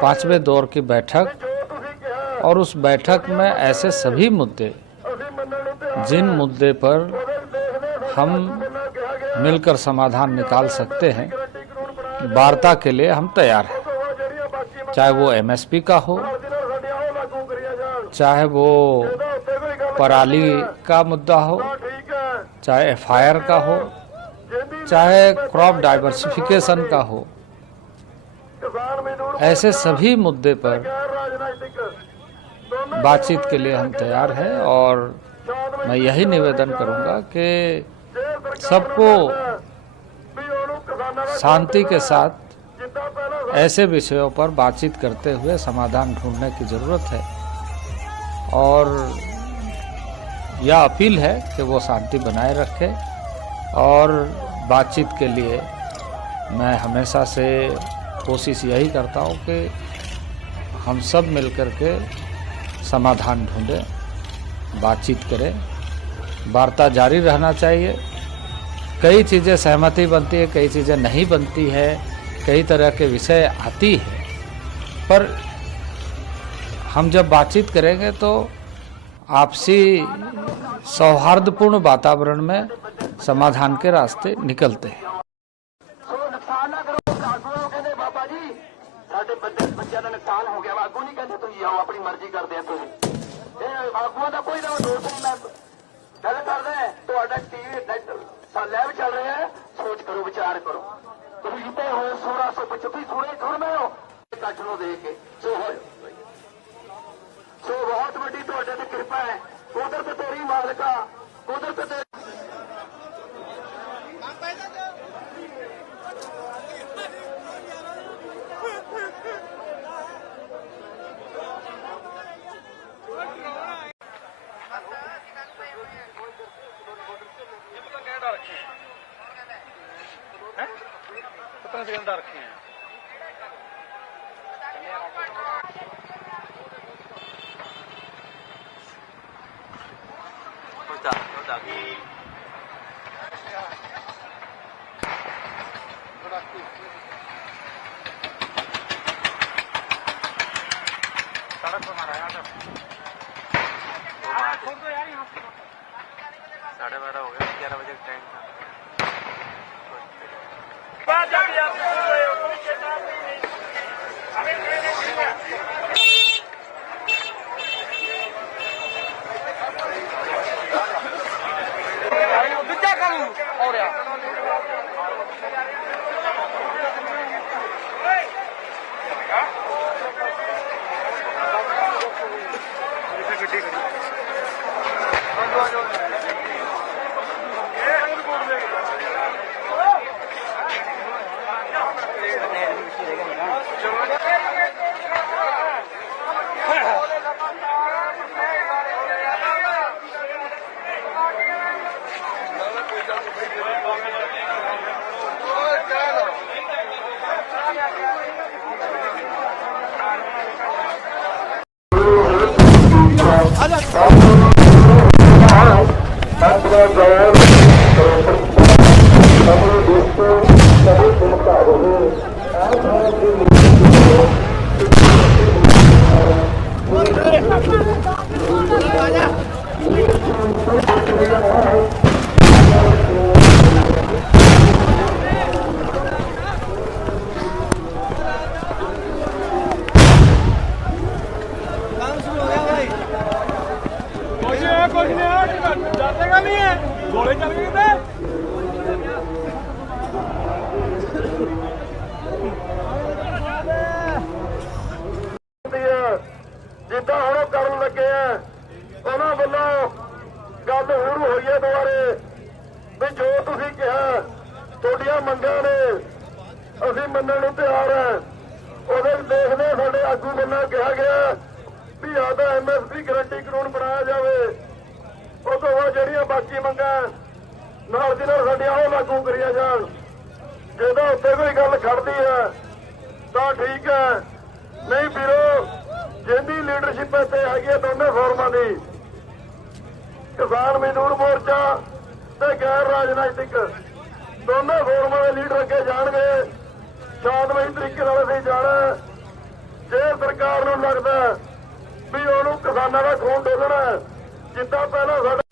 5वें दौर की बैठक, और उस बैठक में ऐसे सभी मुद्दे जिन मुद्दे पर हम मिलकर समाधान निकाल सकते हैं, वार्ता के लिए हम तैयार हैं। चाहे वो एमएसपी का हो, चाहे वो पराली का मुद्दा हो, चाहे एफआईआर का हो, चाहे क्रॉप डाइवर्सिफिकेशन का हो, किसान मजदूर ऐसे सभी मुद्दे पर गैर राजनीतिक बातचीत के लिए हम तैयार हैं और मैं यही निवेदन करूंगा कि सबको शांति के साथ ऐसे विषयों पर बातचीत करते हुए समाधान ढूंढने की जरूरत है और यह अपील है कि वो शांति बनाए रखे और बातचीत के लिए मैं हमेशा से कोशिश यही करता हूँ कि हम सब मिलकर के समाधान ढूंढें, बातचीत करें, वार्ता जारी रहना चाहिए। कई चीज़ें सहमति बनती है, कई चीज़ें नहीं बनती है, कई तरह के विषय आती है, पर हम जब बातचीत करेंगे तो आपसी सौहार्दपूर्ण वातावरण में समाधान के रास्ते निकलते हैं। बाबा जी ਸਾਡੇ ਬੱਚਿਆਂ ਦਾ ਨੁਕਸਾਨ ਹੋ ਗਿਆ ਵਾ ਆਗੂ ਨਹੀਂ ਕਹਿੰਦੇ ਤੁਸੀਂ ਆਓ ਆਪਣੀ ਮਰਜ਼ੀ ਕਰਦੇ ਆ ਤੁਸੀਂ ਇਹ ਆਗੂਆਂ ਦਾ ਕੋਈ ਨਾ ਦੋਸ਼ ਨਹੀਂ ਮੈਂ ਗੱਲ ਕਰਦਾ ਤੁਹਾਡਾ ਟੀਵੀ ਲਾਈਵ ਚੱਲ ਰਿਹਾ ਹੈ ਸੋਚ ਕਰੋ ਵਿਚਾਰ ਕਰੋ ਤੁਸੀਂ ਜਿੱਤੇ ਹੋਏ 1625 ਥੋੜੇ ਥੋੜ ਮੈਂ ਹੋ ਕੱਟ ਨੂੰ ਦੇਖ ਕੇ ਸੋ ਬਹੁਤ ਵੱਡੀ ਤੁਹਾਡੇ ਤੇ ਕਿਰਪਾ ਹੈ ਕੁਦਰਤ ਤੇਰੀ ਮਾਲਕਾ ਕੁਦਰਤ ਤੇ कितने सिलेंडर रखे हैं सड़क पर मारा यार 12:30 हो गया 11 बजे टाइम था ਜਿੱਦਾਂ ਹੁਣ ਕਰਨ ਲੱਗੇ ਆ ਉਹਨਾਂ ਵੱਲੋਂ ਗੱਲ ਸ਼ੁਰੂ ਹੋਈ ਹੈ ਦੁਬਾਰੇ ਵੀ ਜੋ ਤੁਸੀਂ ਕਿਹਾ ਤੁਹਾਡੀਆਂ ਮੰਗਾਂ ਨੇ ਅਸੀਂ ਮੰਨਣ ਨੂੰ ਤਿਆਰ ਹਾਂ ਉਹਦੇ ਦੇਖਦੇ ਸਾਡੇ ਆਗੂ ਵੱਲੋਂ ਕਿਹਾ ਗਿਆ ਵੀ ਆਦਾ ਐਮਐਸਪੀ ਗਰੰਟੀ ਕਾਨੂੰਨ ਬਣਾਇਆ ਜਾਵੇ ਉਹ ਤੋਂ ਬਾਅਦ ਜਿਹੜੀਆਂ ਬਾਕੀ ਮੰਗਾਂ ਨਾਲ ਦੀ ਨਾਲ ਸਾਡੀਆਂ ਉਹ ਲਾਗੂ ਕਰੀਆਂ ਜਾਣ ਜਿਹਦਾ ਉੱਤੇ ਕੋਈ ਗੱਲ ਖੜਦੀ ਹੈ ਤਾਂ ਠੀਕ ਹੈ ਨਹੀਂ ਵੀਰੋ ਜਿੰਦੀ ਲੀਡਰਸ਼ਿਪ ਇੱਥੇ ਹੈਗੀ ਹੈ ਦੋਨੇ ਫੋਰਮਾਂ ਦੀ ਕਿਸਾਨ ਮਜ਼ਦੂਰ ਮੋਰਚਾ ਤੇ ਗੈਰ ਰਾਜਨੀਤਿਕ ਦੋਨੇ ਫੋਰਮਾਂ ਦੇ ਲੀਡਰ ਅੱਗੇ ਜਾਣਗੇ ਸ਼ਾਂਤਮਈ ਤਰੀਕੇ ਨਾਲ ਅਸੀਂ ਜਾਣਾ ਜੇ ਸਰਕਾਰ ਨੂੰ ਲੱਗਦਾ ਵੀ ਉਹਨੂੰ ਕਿਸਾਨਾਂ ਦਾ ਖੂਨ ਡੋਲਣਾ ਜਿੱਦਾਂ ਪਹਿਲਾਂ ਸਾਡਾ